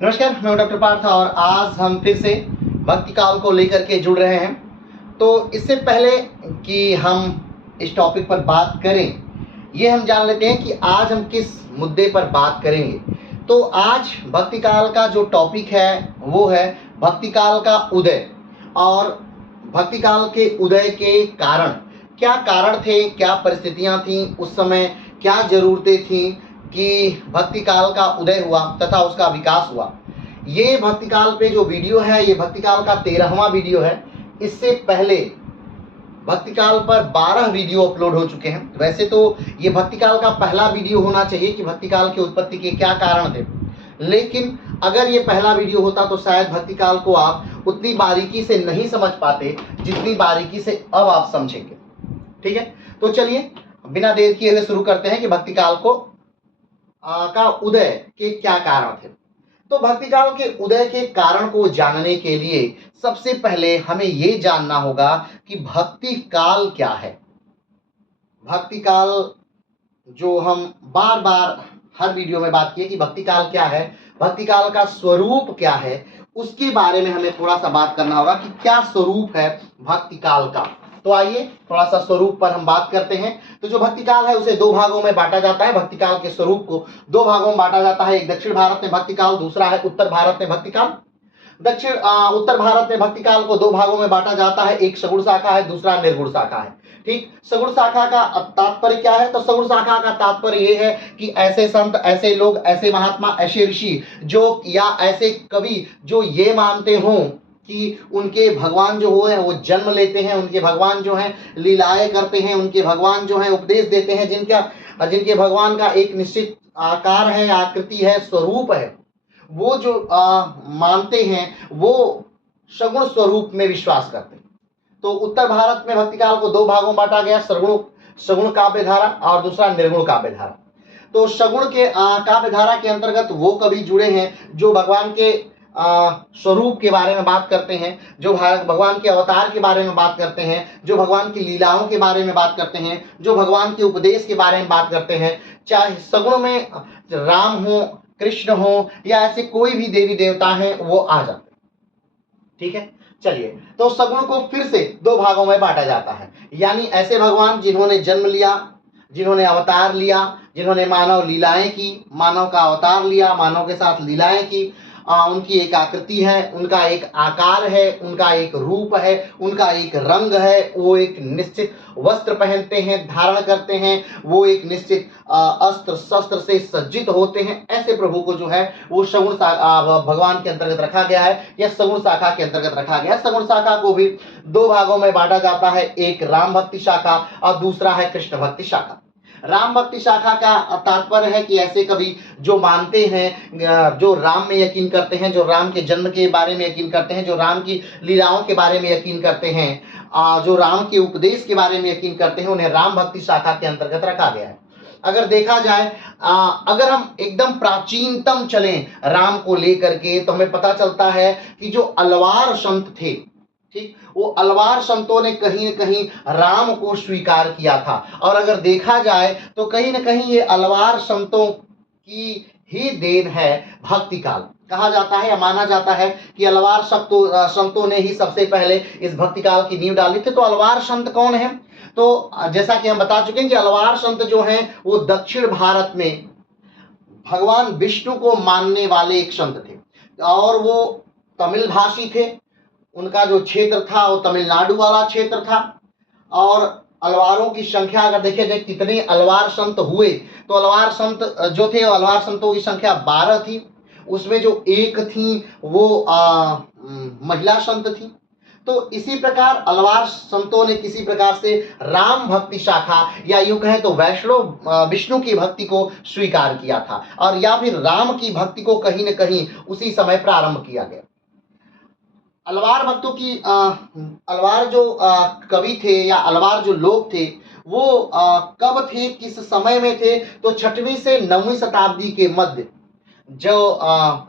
नमस्कार, मैं हूं डॉक्टर पार्थ और आज हम फिर से भक्ति काल को लेकर के जुड़ रहे हैं। तो इससे पहले कि हम इस टॉपिक पर बात करें, ये हम जान लेते हैं कि आज हम किस मुद्दे पर बात करेंगे। तो आज भक्ति काल का जो टॉपिक है वो है भक्ति काल का उदय और भक्ति काल के उदय के कारण। क्या कारण थे, क्या परिस्थितियां थीं उस समय, क्या ज़रूरतें थीं कि भक्ति काल का उदय हुआ तथा उसका विकास हुआ। ये भक्ति काल पे जो वीडियो है, ये भक्ति काल का 13वां वीडियो है। इससे पहले भक्ति काल पर 12 वीडियो अपलोड हो चुके हैं। वैसे तो ये भक्ति काल का पहला वीडियो होना चाहिए कि भक्ति काल की उत्पत्ति के क्या कारण थे, लेकिन अगर ये पहला वीडियो होता तो शायद भक्ति काल को आप उतनी बारीकी से नहीं समझ पाते जितनी बारीकी से अब आप समझेंगे। ठीक है, तो चलिए बिना देर किए हुए शुरू करते हैं कि भक्ति काल को का उदय के क्या कारण थे। तो भक्ति काल के उदय के कारण को जानने के लिए सबसे पहले हमें ये जानना होगा कि भक्ति काल क्या है। भक्ति काल जो हम बार बार हर वीडियो में बात किए कि भक्ति काल क्या है, भक्ति काल का स्वरूप क्या है, उसके बारे में हमें थोड़ा सा बात करना होगा कि क्या स्वरूप है भक्ति काल का। तो आइए थोड़ा सा स्वरूप पर हम बात करते हैं। तो जो भक्ति काल है उसे दो भागों में बांटा जाता है। भक्ति काल के स्वरूप को दो भागों में बांटा जाता है, एक दक्षिण भारत में भक्ति काल, दूसरा है उत्तर भारत में भक्ति काल। उत्तर भारत में भक्ति काल को दो भागों में बांटा जाता है, एक सगुण शाखा है, दूसरा निर्गुण शाखा है। ठीक, सगुण शाखा का तात्पर्य क्या है? तो सगुण शाखा का तात्पर्य यह है कि ऐसे संत, ऐसे लोग, ऐसे महात्मा, ऐसे ऋषि जो या ऐसे कवि जो ये मानते हों कि उनके भगवान जो है वो जन्म लेते हैं, उनके भगवान जो हैं लीलाएं करते हैं, उनके भगवान जो हैं उपदेश देते हैं, जिनके भगवान का एक निश्चित आकार है, आकृति है, स्वरूप है, वो जो मानते हैं वो सगुण स्वरूप में विश्वास करते हैं। तो उत्तर भारत में भक्ति काल को दो भागों में बांटा गया, सगुण काव्य धारा और दूसरा निर्गुण काव्य धारा। तो सगुण के काव्य धारा के अंतर्गत वो कवि जुड़े हैं जो भगवान के स्वरूप के बारे में बात करते हैं, जो भगवान के अवतार के बारे में बात करते हैं, जो भगवान की लीलाओं के बारे में बात करते हैं, जो भगवान के उपदेश के बारे में बात करते हैं। चाहे सगुण में राम हो, कृष्ण हो या ऐसे कोई भी देवी देवता हैं वो आ जाते हैं। ठीक है, चलिए तो सगुण को फिर से दो भागों में बांटा जाता है, यानी ऐसे भगवान जिन्होंने जन्म लिया, जिन्होंने अवतार लिया, जिन्होंने मानव लीलाएं की, मानव का अवतार लिया, मानव के साथ लीलाएं की, उनकी एक आकृति है, उनका एक आकार है, उनका एक रूप है, उनका एक रंग है, वो एक निश्चित वस्त्र पहनते हैं, धारण करते हैं, वो एक निश्चित अस्त्र शस्त्र से सज्जित होते हैं। ऐसे प्रभु को जो है वो सगुण भगवान के अंतर्गत रखा गया है या सगुण शाखा के अंतर्गत रखा गया है। सगुण शाखा को भी दो भागों में बांटा जाता है, एक राम भक्ति शाखा और दूसरा है कृष्ण भक्ति शाखा। राम भक्ति शाखा का तात्पर्य है कि ऐसे कवि जो मानते हैं, जो राम में यकीन करते हैं, जो राम के जन्म के बारे में यकीन करते हैं, जो राम की लीलाओं के बारे में यकीन करते हैं, जो राम के उपदेश के बारे में यकीन करते हैं, उन्हें राम भक्ति शाखा के अंतर्गत रखा गया है। अगर देखा जाए, अगर हम एकदम प्राचीनतम चलें राम को लेकर के, तो हमें पता चलता है कि जो अलवार संत थे, ठीक, वो अलवार संतों ने कहीं न कहीं राम को स्वीकार किया था। और अगर देखा जाए तो कहीं न कहीं ये अलवार संतों की ही देन है भक्ति काल। कहा जाता है या माना जाता है कि अलवार संतों ने ही सबसे पहले इस भक्ति काल की नींव डाली थी। तो अलवार संत कौन है? तो जैसा कि हम बता चुके हैं कि अलवार संत जो हैं वो दक्षिण भारत में भगवान विष्णु को मानने वाले एक संत थे और वो तमिल भाषी थे। उनका जो क्षेत्र था वो तमिलनाडु वाला क्षेत्र था। और अलवारों की संख्या अगर देखे जाए कितने अलवार संत हुए, तो अलवार संत जो थे, अलवार संतों की संख्या 12 थी। उसमें जो एक थी वो महिला संत थी। तो इसी प्रकार अलवार संतों ने किसी प्रकार से राम भक्ति शाखा या यूं कहें तो वैष्णव विष्णु की भक्ति को स्वीकार किया था, और या फिर राम की भक्ति को कहीं न कहीं उसी समय प्रारंभ किया गया। अलवार भक्तों की अलवार जो कवि थे या अलवार जो लोग थे वो कब थे, किस समय में थे? तो 6वीं से 9वीं शताब्दी के मध्य जो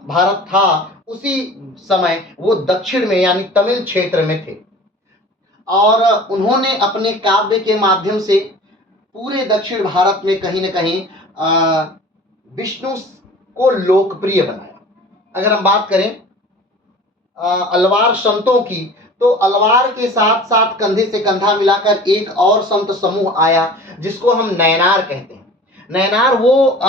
भारत था उसी समय वो दक्षिण में यानी तमिल क्षेत्र में थे। और उन्होंने अपने काव्य के माध्यम से पूरे दक्षिण भारत में कहीं न कहीं विष्णु को लोकप्रिय बनाया। अगर हम बात करें अलवार संतों की, तो अलवार के साथ साथ कंधे से कंधा मिलाकर एक और संत समूह आया जिसको हम नयनार कहते हैं। नयनार वो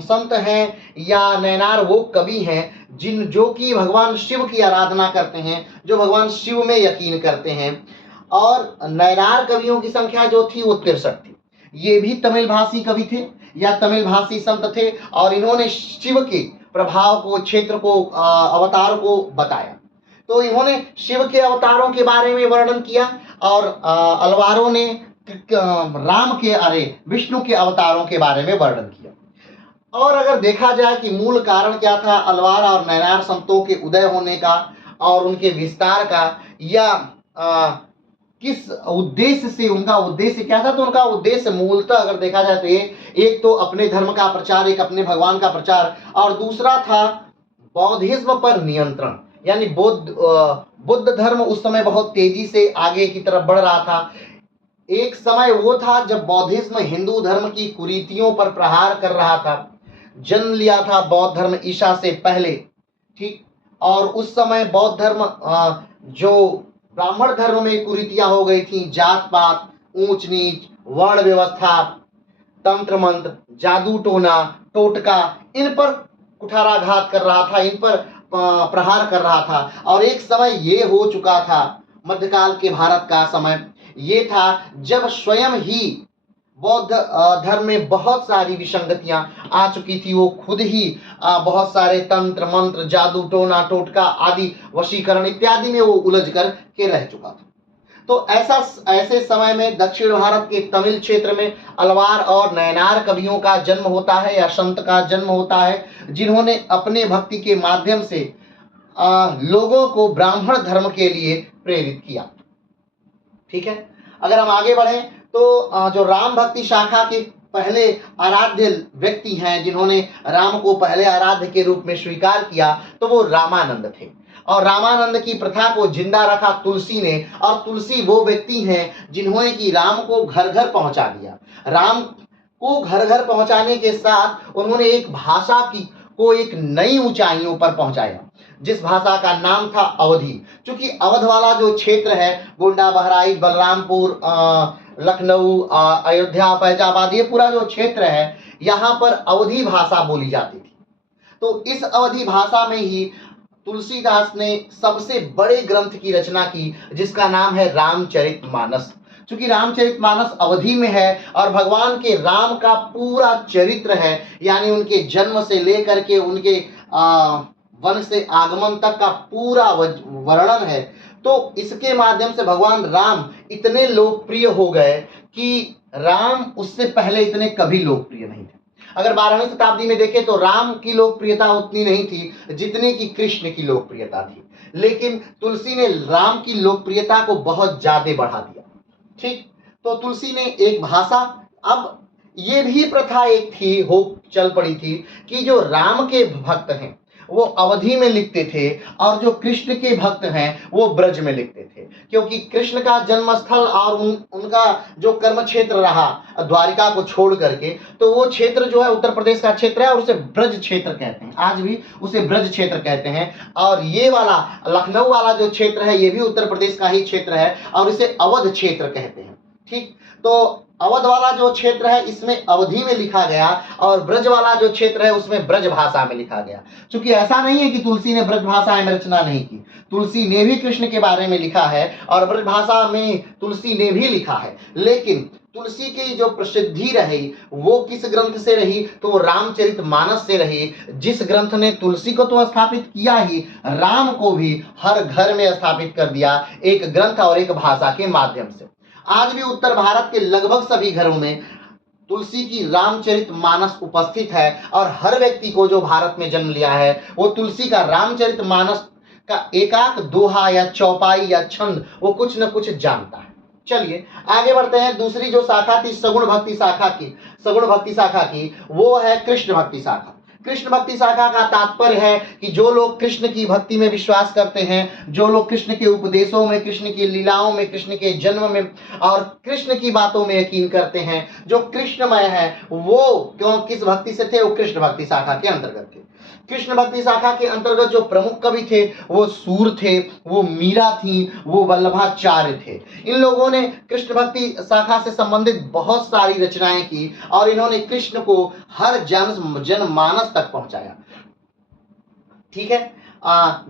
संत हैं या नयनार वो कवि हैं जो कि भगवान शिव की आराधना करते हैं, जो भगवान शिव में यकीन करते हैं। और नयनार कवियों की संख्या जो थी वो 63 थी। ये भी तमिल भाषी कवि थे या तमिल भाषी संत थे, और इन्होंने शिव के प्रभाव को, क्षेत्र को, अवतार को बताया। तो इन्होंने शिव के अवतारों के बारे में वर्णन किया, और अलवारों ने राम के, अरे विष्णु के अवतारों के बारे में वर्णन किया। और अगर देखा जाए कि मूल कारण क्या था अलवार और नयनार संतों के उदय होने का और उनके विस्तार का, या किस उद्देश्य से, उनका उद्देश्य क्या था, तो उनका उद्देश्य मूलतः अगर देखा जाए तो ये एक तो अपने धर्म का प्रचार, एक अपने भगवान का प्रचार, और दूसरा था बौद्धिज्म पर नियंत्रण। यानी बुद्ध धर्म उस समय बहुत तेजी से आगे की तरफ बढ़ रहा था। एक समय वो था जब बौद्धिज्म हिंदू धर्म की कुरीतियों पर प्रहार कर रहा था। जन्म लिया था बौद्ध धर्म ईसा से पहले, ठीक। और उस समय बौद्ध धर्म जो ब्राह्मण धर्म में कुरीतियां हो गई थी, जात पात, ऊंच नीच, वर्ण व्यवस्था, तंत्र मंत्र, जादू टोना, टोटका, इन पर कुठाराघात कर रहा था, इन पर प्रहार कर रहा था। और एक समय ये हो चुका था, मध्यकाल के भारत का समय ये था जब स्वयं ही बौद्ध धर्म में बहुत सारी विसंगतियां आ चुकी थी। वो खुद ही बहुत सारे तंत्र मंत्र, जादू टोना, टोटका आदि, वशीकरण इत्यादि में वो उलझ कर के रह चुका था। तो ऐसे समय में दक्षिण भारत के तमिल क्षेत्र में अलवार और नयनार कवियों का जन्म होता है या संत का जन्म होता है, जिन्होंने अपने भक्ति के माध्यम से लोगों को ब्राह्मण धर्म के लिए प्रेरित किया। ठीक है, अगर हम आगे बढ़े तो जो राम भक्ति शाखा के पहले आराध्य व्यक्ति हैं, जिन्होंने राम को पहले आराध्य के रूप में स्वीकार किया, तो वो रामानंद थे। और रामानंद की प्रथा को जिंदा रखा तुलसी ने, और तुलसी वो व्यक्ति हैं जिन्होंने कि राम को घर घर पहुंचा दिया। राम को घर घर पहुंचाने के साथ उन्होंने एक भाषा की को एक नई ऊंचाइयों पर पहुंचाया, जिस भाषा का नाम था अवधी। क्योंकि अवध वाला जो क्षेत्र है, गोंडा, बहराइच, बलरामपुर, लखनऊ, अयोध्या, फैजाबाद, ये पूरा जो क्षेत्र है, यहाँ पर अवधी भाषा बोली जाती थी। तो इस अवधी भाषा में ही तुलसीदास ने सबसे बड़े ग्रंथ की रचना की, जिसका नाम है रामचरितमानस। क्योंकि रामचरितमानस अवधी में है और भगवान के राम का पूरा चरित्र है, यानी उनके जन्म से लेकर के उनके वन से आगमन तक का पूरा वर्णन है। तो इसके माध्यम से भगवान राम इतने लोकप्रिय हो गए कि राम उससे पहले इतने कभी लोकप्रिय नहीं थे। अगर 12वीं शताब्दी में देखें तो राम की लोकप्रियता उतनी नहीं थी जितने की कृष्ण की लोकप्रियता थी, लेकिन तुलसी ने राम की लोकप्रियता को बहुत ज्यादा बढ़ा दिया। ठीक, तो तुलसी ने एक भाषा, अब ये भी प्रथा एक थी, हो चल पड़ी थी कि जो राम के भक्त हैं वो अवधी में लिखते थे, और जो कृष्ण के भक्त हैं वो ब्रज में लिखते थे। क्योंकि कृष्ण का जन्मस्थल और उनका जो कर्म क्षेत्र रहा द्वारिका को छोड़ करके, तो वो क्षेत्र जो है उत्तर प्रदेश का क्षेत्र है, और उसे ब्रज क्षेत्र कहते हैं, आज भी उसे ब्रज क्षेत्र कहते हैं। और ये वाला लखनऊ वाला जो क्षेत्र है, ये भी उत्तर प्रदेश का ही क्षेत्र है, और इसे अवध क्षेत्र कहते हैं। ठीक, तो अवध वाला जो क्षेत्र है इसमें अवधी में लिखा गया, और ब्रज वाला जो क्षेत्र है उसमें ब्रज भाषा में लिखा गया। क्योंकि ऐसा नहीं है कि तुलसी ने ब्रज भाषा में रचना नहीं की, तुलसी ने भी कृष्ण के बारे में लिखा है और ब्रज भाषा में तुलसी ने भी लिखा है। लेकिन तुलसी की जो प्रसिद्धि रही वो किस ग्रंथ से रही, तो वो रामचरितमानस से रही, जिस ग्रंथ ने तुलसी को तो स्थापित किया ही, राम को भी हर घर में स्थापित कर दिया, एक ग्रंथ और एक भाषा के माध्यम से। आज भी उत्तर भारत के लगभग सभी घरों में तुलसी की रामचरितमानस उपस्थित है, और हर व्यक्ति को जो भारत में जन्म लिया है वो तुलसी का रामचरितमानस का एकाक दोहा या चौपाई या छंद वो कुछ न कुछ जानता है। चलिए आगे बढ़ते हैं। दूसरी जो शाखा थी सगुण भक्ति शाखा की, वो है कृष्ण भक्ति शाखा। कृष्ण भक्ति शाखा का तात्पर्य है कि जो लोग कृष्ण की भक्ति में विश्वास करते हैं, जो लोग कृष्ण के उपदेशों में, कृष्ण की लीलाओं में, कृष्ण के जन्म में और कृष्ण की बातों में यकीन करते हैं, जो कृष्णमय है, वो क्यों किस भक्ति से थे, वो कृष्ण भक्ति शाखा के अंतर्गत थे। कृष्ण भक्ति शाखा के अंतर्गत जो प्रमुख कवि थे वो सूर थे, वो मीरा थी, वो वल्लभाचार्य थे। इन लोगों ने कृष्ण भक्ति शाखा से संबंधित बहुत सारी रचनाएं की और इन्होंने कृष्ण को हर जनमानस तक पहुंचाया। ठीक है।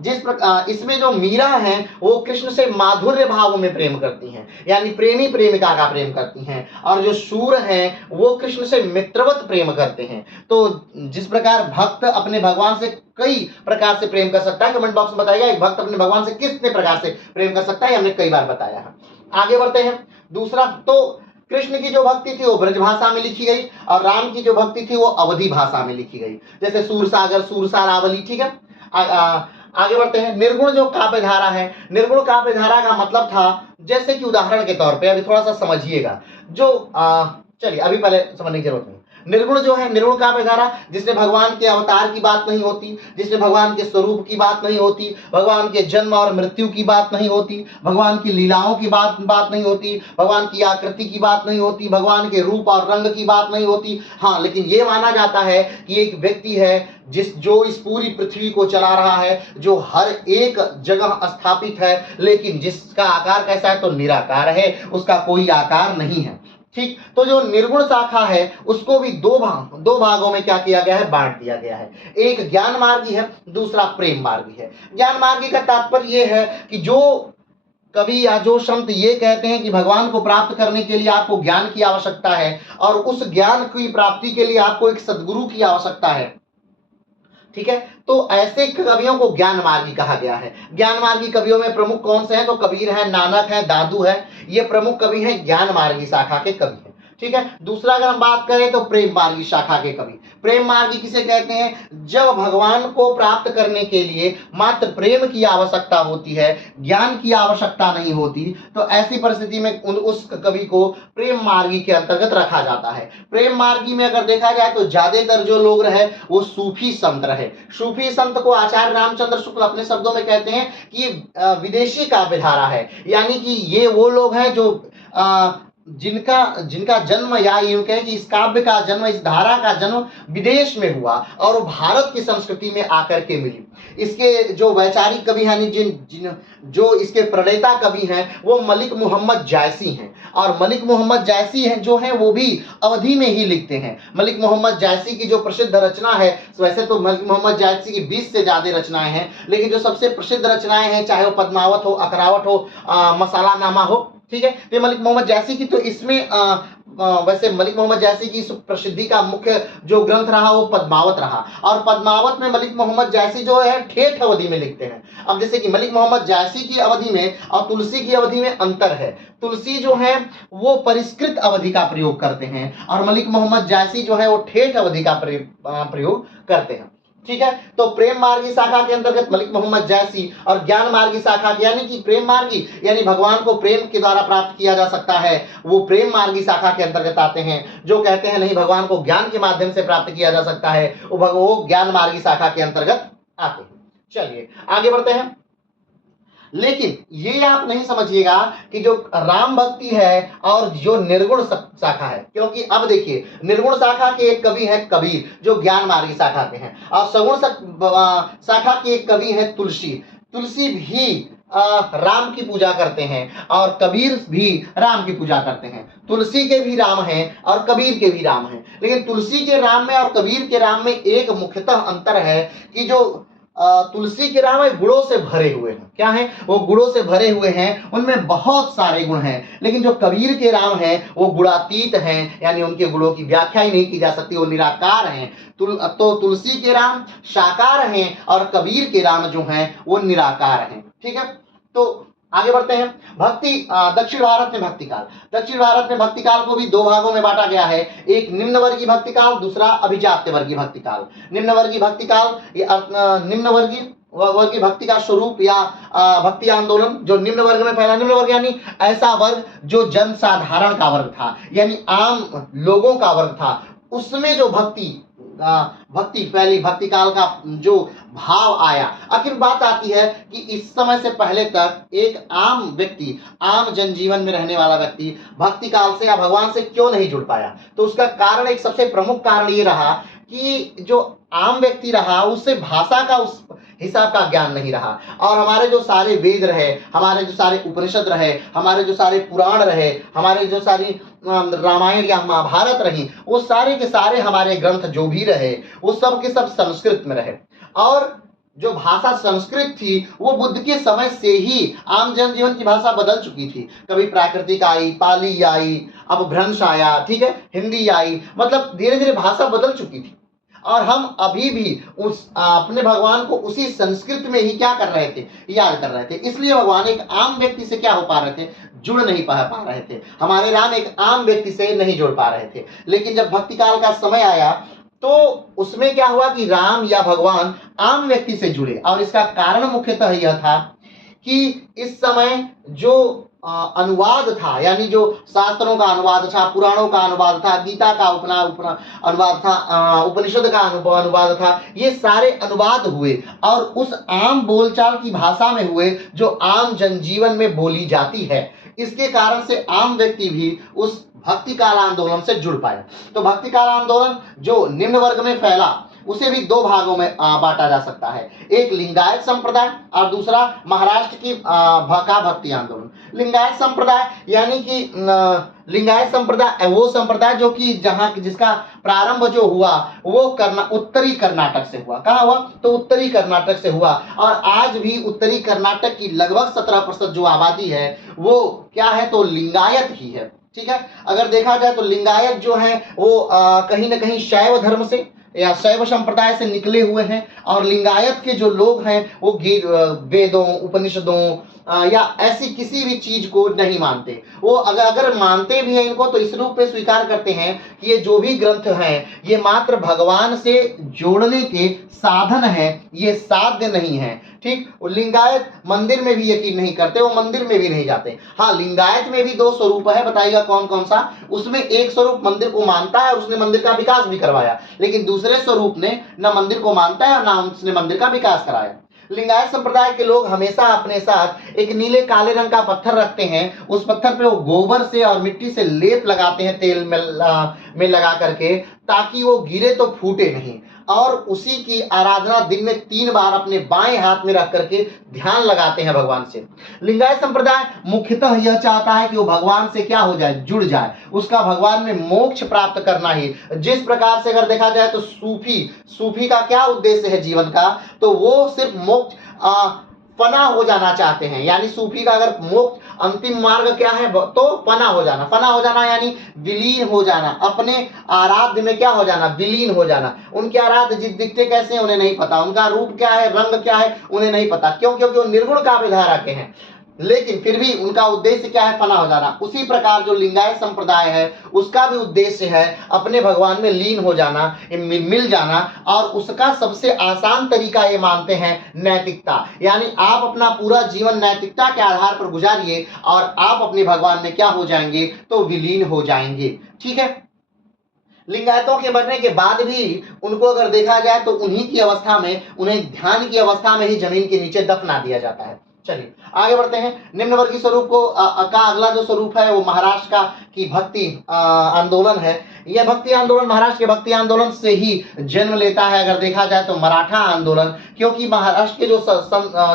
जिस प्रकार इसमें जो मीरा हैं वो कृष्ण से माधुर्य भाव में प्रेम करती हैं, यानी प्रेमी प्रेमिका का प्रेम करती हैं, और जो सूर हैं वो कृष्ण से मित्रवत प्रेम करते हैं। तो जिस प्रकार भक्त अपने भगवान से कई प्रकार से प्रेम कर सकता है, कमेंट बॉक्स में बताइएगा एक भक्त अपने भगवान से कितने प्रकार से प्रेम कर सकता है, हमने कई बार बताया है। आगे बढ़ते हैं। दूसरा, तो कृष्ण की जो भक्ति थी वो ब्रज भाषा में लिखी गई और राम की जो भक्ति थी वो अवधी भाषा में लिखी गई, जैसे सूरसागर, सूरसारावली। ठीक है। आगे बढ़ते हैं। निर्गुण जो काव्य धारा है, निर्गुण काव्य धारा का मतलब था, जैसे कि उदाहरण के तौर पे अभी थोड़ा सा समझिएगा, जो चलिए अभी पहले समझने की जरूरत नहीं। निर्गुण जो है, निर्गुण काव्य धारा जिसमें भगवान के अवतार की बात नहीं होती, जिसमें भगवान के स्वरूप की बात नहीं होती, भगवान के जन्म और मृत्यु की बात नहीं होती, भगवान की लीलाओं की बात नहीं होती, भगवान की आकृति की बात नहीं होती, भगवान के रूप और रंग की बात नहीं होती। हाँ, लेकिन ये माना जाता है कि एक व्यक्ति है जो इस पूरी पृथ्वी को चला रहा है, जो हर एक जगह स्थापित है, लेकिन जिसका आकार कैसा है, तो निराकार है, उसका कोई आकार नहीं है। ठीक। तो जो निर्गुण शाखा है उसको भी दो भागों में क्या किया गया है, बांट दिया गया है। एक ज्ञान मार्गी है, दूसरा प्रेम मार्गी है। ज्ञान मार्गी का तात्पर्य यह है कि जो कवि या जो संत ये कहते हैं कि भगवान को प्राप्त करने के लिए आपको ज्ञान की आवश्यकता है और उस ज्ञान की प्राप्ति के लिए आपको एक सद्गुरु की आवश्यकता है। ठीक है। तो ऐसे कवियों को ज्ञान मार्गी कहा गया है। ज्ञान मार्गी कवियों में प्रमुख कौन से हैं, तो कबीर है, नानक है, दादू है, ये प्रमुख कवि हैं, ज्ञान मार्गी शाखा के कवि हैं। ठीक है। दूसरा अगर हम बात करें तो प्रेम मार्गी शाखा के कवि। प्रेम मार्गी किसे कहते हैं, जब भगवान को प्राप्त करने के लिए मात्र प्रेम की आवश्यकता होती है, ज्ञान की आवश्यकता नहीं होती, तो ऐसी परिस्थिति में उस कवि को प्रेम मार्गी के अंतर्गत रखा जाता है। प्रेम मार्गी में अगर देखा जाए तो ज्यादातर जो लोग रहे वो सूफी संत रहे। सूफी संत को आचार्य रामचंद्र शुक्ल अपने शब्दों में कहते हैं कि विदेशी काव्य धारा है, यानी कि ये वो लोग हैं जो जिनका जन्म, या यूं कहें कि इस काव्य का जन्म, इस धारा का जन्म विदेश में हुआ और वो भारत की संस्कृति में आकर के मिली। इसके जो वैचारिक कवि हैं, जो इसके प्रणेता कवि हैं, वो मलिक मोहम्मद जायसी हैं। और मलिक मोहम्मद जायसी हैं जो हैं वो भी अवधी में ही लिखते हैं। मलिक मोहम्मद जायसी की जो प्रसिद्ध रचना है, वैसे तो मलिक मोहम्मद जायसी की 20 से ज्यादा रचनाएं हैं, लेकिन जो सबसे प्रसिद्ध रचनाएं हैं, चाहे वो पद्मावत हो, अकरावट हो, मसाला नामा हो, ठीक है, तो मलिक मोहम्मद जायसी की, तो इसमें वैसे मलिक मोहम्मद जायसी की प्रसिद्धि का मुख्य जो ग्रंथ रहा वो पद्मावत रहा। और पद्मावत में मलिक मोहम्मद जायसी जो है ठेठ अवधि में लिखते हैं। अब जैसे कि मलिक मोहम्मद जायसी की अवधि में और तुलसी की अवधि में अंतर है। तुलसी जो है वो परिष्कृत अवधि का प्रयोग करते हैं और मलिक मोहम्मद जायसी जो है वो ठेठ अवधि का प्रयोग करते हैं। ठीक है। तो प्रेम मार्गी शाखा के अंतर्गत मलिक मोहम्मद जायसी और ज्ञान मार्गी शाखा, यानी कि प्रेम मार्गी यानी भगवान को प्रेम के द्वारा प्राप्त किया जा सकता है, वो प्रेम मार्गी शाखा के अंतर्गत आते हैं। जो कहते हैं नहीं, भगवान को ज्ञान के माध्यम से प्राप्त किया जा सकता है, वो ज्ञान मार्गी शाखा के अंतर्गत आते हैं। चलिए आगे बढ़ते हैं। लेकिन ये आप नहीं समझिएगा कि जो राम भक्ति है और जो निर्गुण शाखा है, क्योंकि अब देखिए निर्गुण शाखा के एक कवि है कबीर जो ज्ञान मार्गी शाखा के हैं, और सगुण शाखा के एक कवि है तुलसी। तुलसी भी राम की पूजा करते हैं और कबीर भी राम की पूजा करते हैं। तुलसी के भी राम हैं और कबीर के भी राम हैं, लेकिन तुलसी के राम में और कबीर के राम में एक मुख्यतः अंतर है कि जो तुलसी के राम गुणों से भरे हुए हैं। क्या है वो? गुणों से भरे हुए हैं, उनमें बहुत सारे गुण हैं। लेकिन जो कबीर के राम हैं वो गुणातीत हैं, यानी उनके गुणों की व्याख्या ही नहीं की जा सकती, वो निराकार हैं। तो तुलसी के राम साकार हैं और कबीर के राम जो हैं वो निराकार हैं। ठीक है। तो आगे बढ़ते हैं। भक्ति दक्षिण भारत में भक्ति काल। दक्षिण भारत में भक्ति काल को भी दो भागों में बांटा गया है, एक निम्न वर्गीय भक्ति काल, दूसरा अभिजात्य वर्गीय भक्ति काल। निम्न वर्गीय भक्ति काल, निम्न वर्गीय भक्ति का स्वरूप या भक्ति आंदोलन जो निम्न वर्ग में फैला। निम्न वर्ग यानी ऐसा वर्ग जो जन साधारण का वर्ग था, यानी आम लोगों का वर्ग था, उसमें जो भक्ति फैली, भक्ति काल का जो भाव आया। आखिर बात आती है कि इस समय से पहले तक एक आम व्यक्ति, आम जनजीवन में रहने वाला व्यक्ति भक्ति काल से या भगवान से क्यों नहीं जुड़ पाया? तो उसका कारण, एक सबसे प्रमुख कारण ये रहा कि जो आम व्यक्ति रहा उससे भाषा का उस हिसाब का ज्ञान नहीं रहा। और हमारे जो सारे वेद रहे, हमारे जो सारे उपनिषद रहे, हमारे जो सारे पुराण रहे, हमारे जो सारी रामायण या महाभारत रही, वो सारे के सारे हमारे ग्रंथ जो भी रहे वो सब के सब संस्कृत में रहे। और जो भाषा संस्कृत थी वो बुद्ध के समय से ही आम जनजीवन की भाषा बदल चुकी थी। कभी प्राकृतिक आई, पाली आई, अब भ्रंश आया, ठीक है, हिंदी आई, मतलब धीरे धीरे भाषा बदल चुकी थी। और हम अभी भी उस अपने भगवान को उसी संस्कृत में ही क्या कर रहे थे, याद कर रहे थे। इसलिए भगवान एक आम व्यक्ति से क्या हो पा रहे थे, जुड़ नहीं पा रहे थे। हमारे राम एक आम व्यक्ति से नहीं जुड़ पा रहे थे। लेकिन जब भक्ति काल का समय आया तो उसमें क्या हुआ कि राम या भगवान आम व्यक्ति से जुड़े। और इसका कारण मुख्यतः यह था कि इस समय जो अनुवाद था, यानी जो शास्त्रों का अनुवाद था, पुराणों का अनुवाद था, गीता का अनुवाद था, उपनिषद का अनुवाद था, ये सारे अनुवाद हुए और उस आम बोलचाल की भाषा में हुए जो आम जनजीवन में बोली जाती है। इसके कारण से आम व्यक्ति भी उस भक्ति काल आंदोलन से जुड़ पाए। तो भक्ति काल आंदोलन जो निम्न वर्ग में फैला उसे भी दो भागों में बांटा जा सकता है, एक लिंगायत संप्रदाय और दूसरा महाराष्ट्र की का भक्ति आंदोलन। लिंगायत संप्रदाय यानी कि लिंगायत संप्रदाय वो संप्रदाय जो कि जहाँ जिसका प्रारंभ जो हुआ वो उत्तरी कर्नाटक से हुआ। कहाँ हुआ, तो उत्तरी कर्नाटक से हुआ। और आज भी उत्तरी कर्नाटक की लगभग 17% जो आबादी है वो क्या है, तो लिंगायत ही है। ठीक है, अगर देखा जाए तो लिंगायत जो है वो कहीं ना कहीं शैव धर्म से या शैव संप्रदाय से निकले हुए हैं। और लिंगायत के जो लोग हैं वो वेदों, उपनिषदों या ऐसी किसी भी चीज को नहीं मानते। वो अगर मानते भी हैं इनको तो इस रूप में स्वीकार करते हैं कि ये जो भी ग्रंथ हैं ये मात्र भगवान से जोड़ने के साधन है, ये साध्य नहीं है। ठीक, लिंगायत मंदिर में भी यकीन नहीं करते, वो मंदिर में भी नहीं जाते। हाँ, लिंगायत में भी दो स्वरूप है, बताइएगा कौन कौन सा। उसमें एक स्वरूप मंदिर को मानता है और उसने मंदिर का विकास भी करवाया, लेकिन दूसरे स्वरूप ने न मंदिर को मानता है और न उसने मंदिर का विकास कराया। लिंगायत संप्रदाय के लोग हमेशा अपने साथ एक नीले काले रंग का पत्थर रखते हैं। उस पत्थर पे वो गोबर से और मिट्टी से लेप लगाते हैं, तेल में लगा करके, ताकि वो गिरे तो फूटे नहीं। और उसी की आराधना दिन में 3 बार अपने बाएं हाथ में रख करके ध्यान लगाते हैं भगवान से। लिंगायत संप्रदाय मुख्यतः यह चाहता है कि वो भगवान से क्या हो जाए, जुड़ जाए, उसका भगवान में मोक्ष प्राप्त करना ही। जिस प्रकार से अगर देखा जाए तो सूफी का क्या उद्देश्य है जीवन का, तो वो सिर्फ मोक्ष फना हो जाना चाहते हैं। यानी सूफी का अगर मोक्ष अंतिम मार्ग क्या है, तो फना हो जाना। फना हो जाना यानी विलीन हो जाना, अपने आराध्य में क्या हो जाना, विलीन हो जाना। उनके आराध्य दिखते कैसे हैं उन्हें नहीं पता, उनका रूप क्या है, रंग क्या है उन्हें नहीं पता। क्यों? क्योंकि वो निर्गुण काव्य धारा के हैं, लेकिन फिर भी उनका उद्देश्य क्या है, फना हो जाना। उसी प्रकार जो लिंगायत संप्रदाय है उसका भी उद्देश्य है अपने भगवान में लीन हो जाना, मिल जाना। और उसका सबसे आसान तरीका ये मानते हैं नैतिकता, यानी आप अपना पूरा जीवन नैतिकता के आधार पर गुजारिए और आप अपने भगवान में क्या हो जाएंगे, तो विलीन हो जाएंगे। ठीक है, लिंगायतों के बनने के बाद भी उनको अगर देखा जाए तो उन्हीं की अवस्था में, उन्हें ध्यान की अवस्था में ही जमीन के नीचे दफना दिया जाता है। चलिए आगे बढ़ते हैं। निम्न वर्गीय स्वरूप को का अगला जो स्वरूप है वो महाराष्ट्र का की भक्ति आंदोलन है। यह भक्ति आंदोलन महाराष्ट्र के भक्ति आंदोलन से ही जन्म लेता है। अगर देखा जाए तो मराठा आंदोलन, क्योंकि महाराष्ट्र के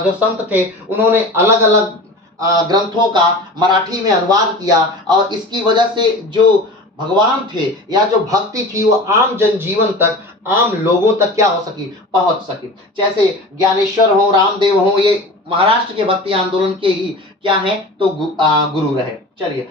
जो संत थे उन्होंने अलग अलग ग्रंथों का मराठी में अनुवाद किया और इसकी वजह से जो भगवान थे या जो भक्ति थी वो आम जनजीवन तक, आम लोगों तक क्या हो सकी, पहुंच सकी। जैसे ज्ञानेश्वर हो, रामदेव हो, ये महाराष्ट्र के भक्ति आंदोलन के ही क्या है, तो गुरु रहे। चलिए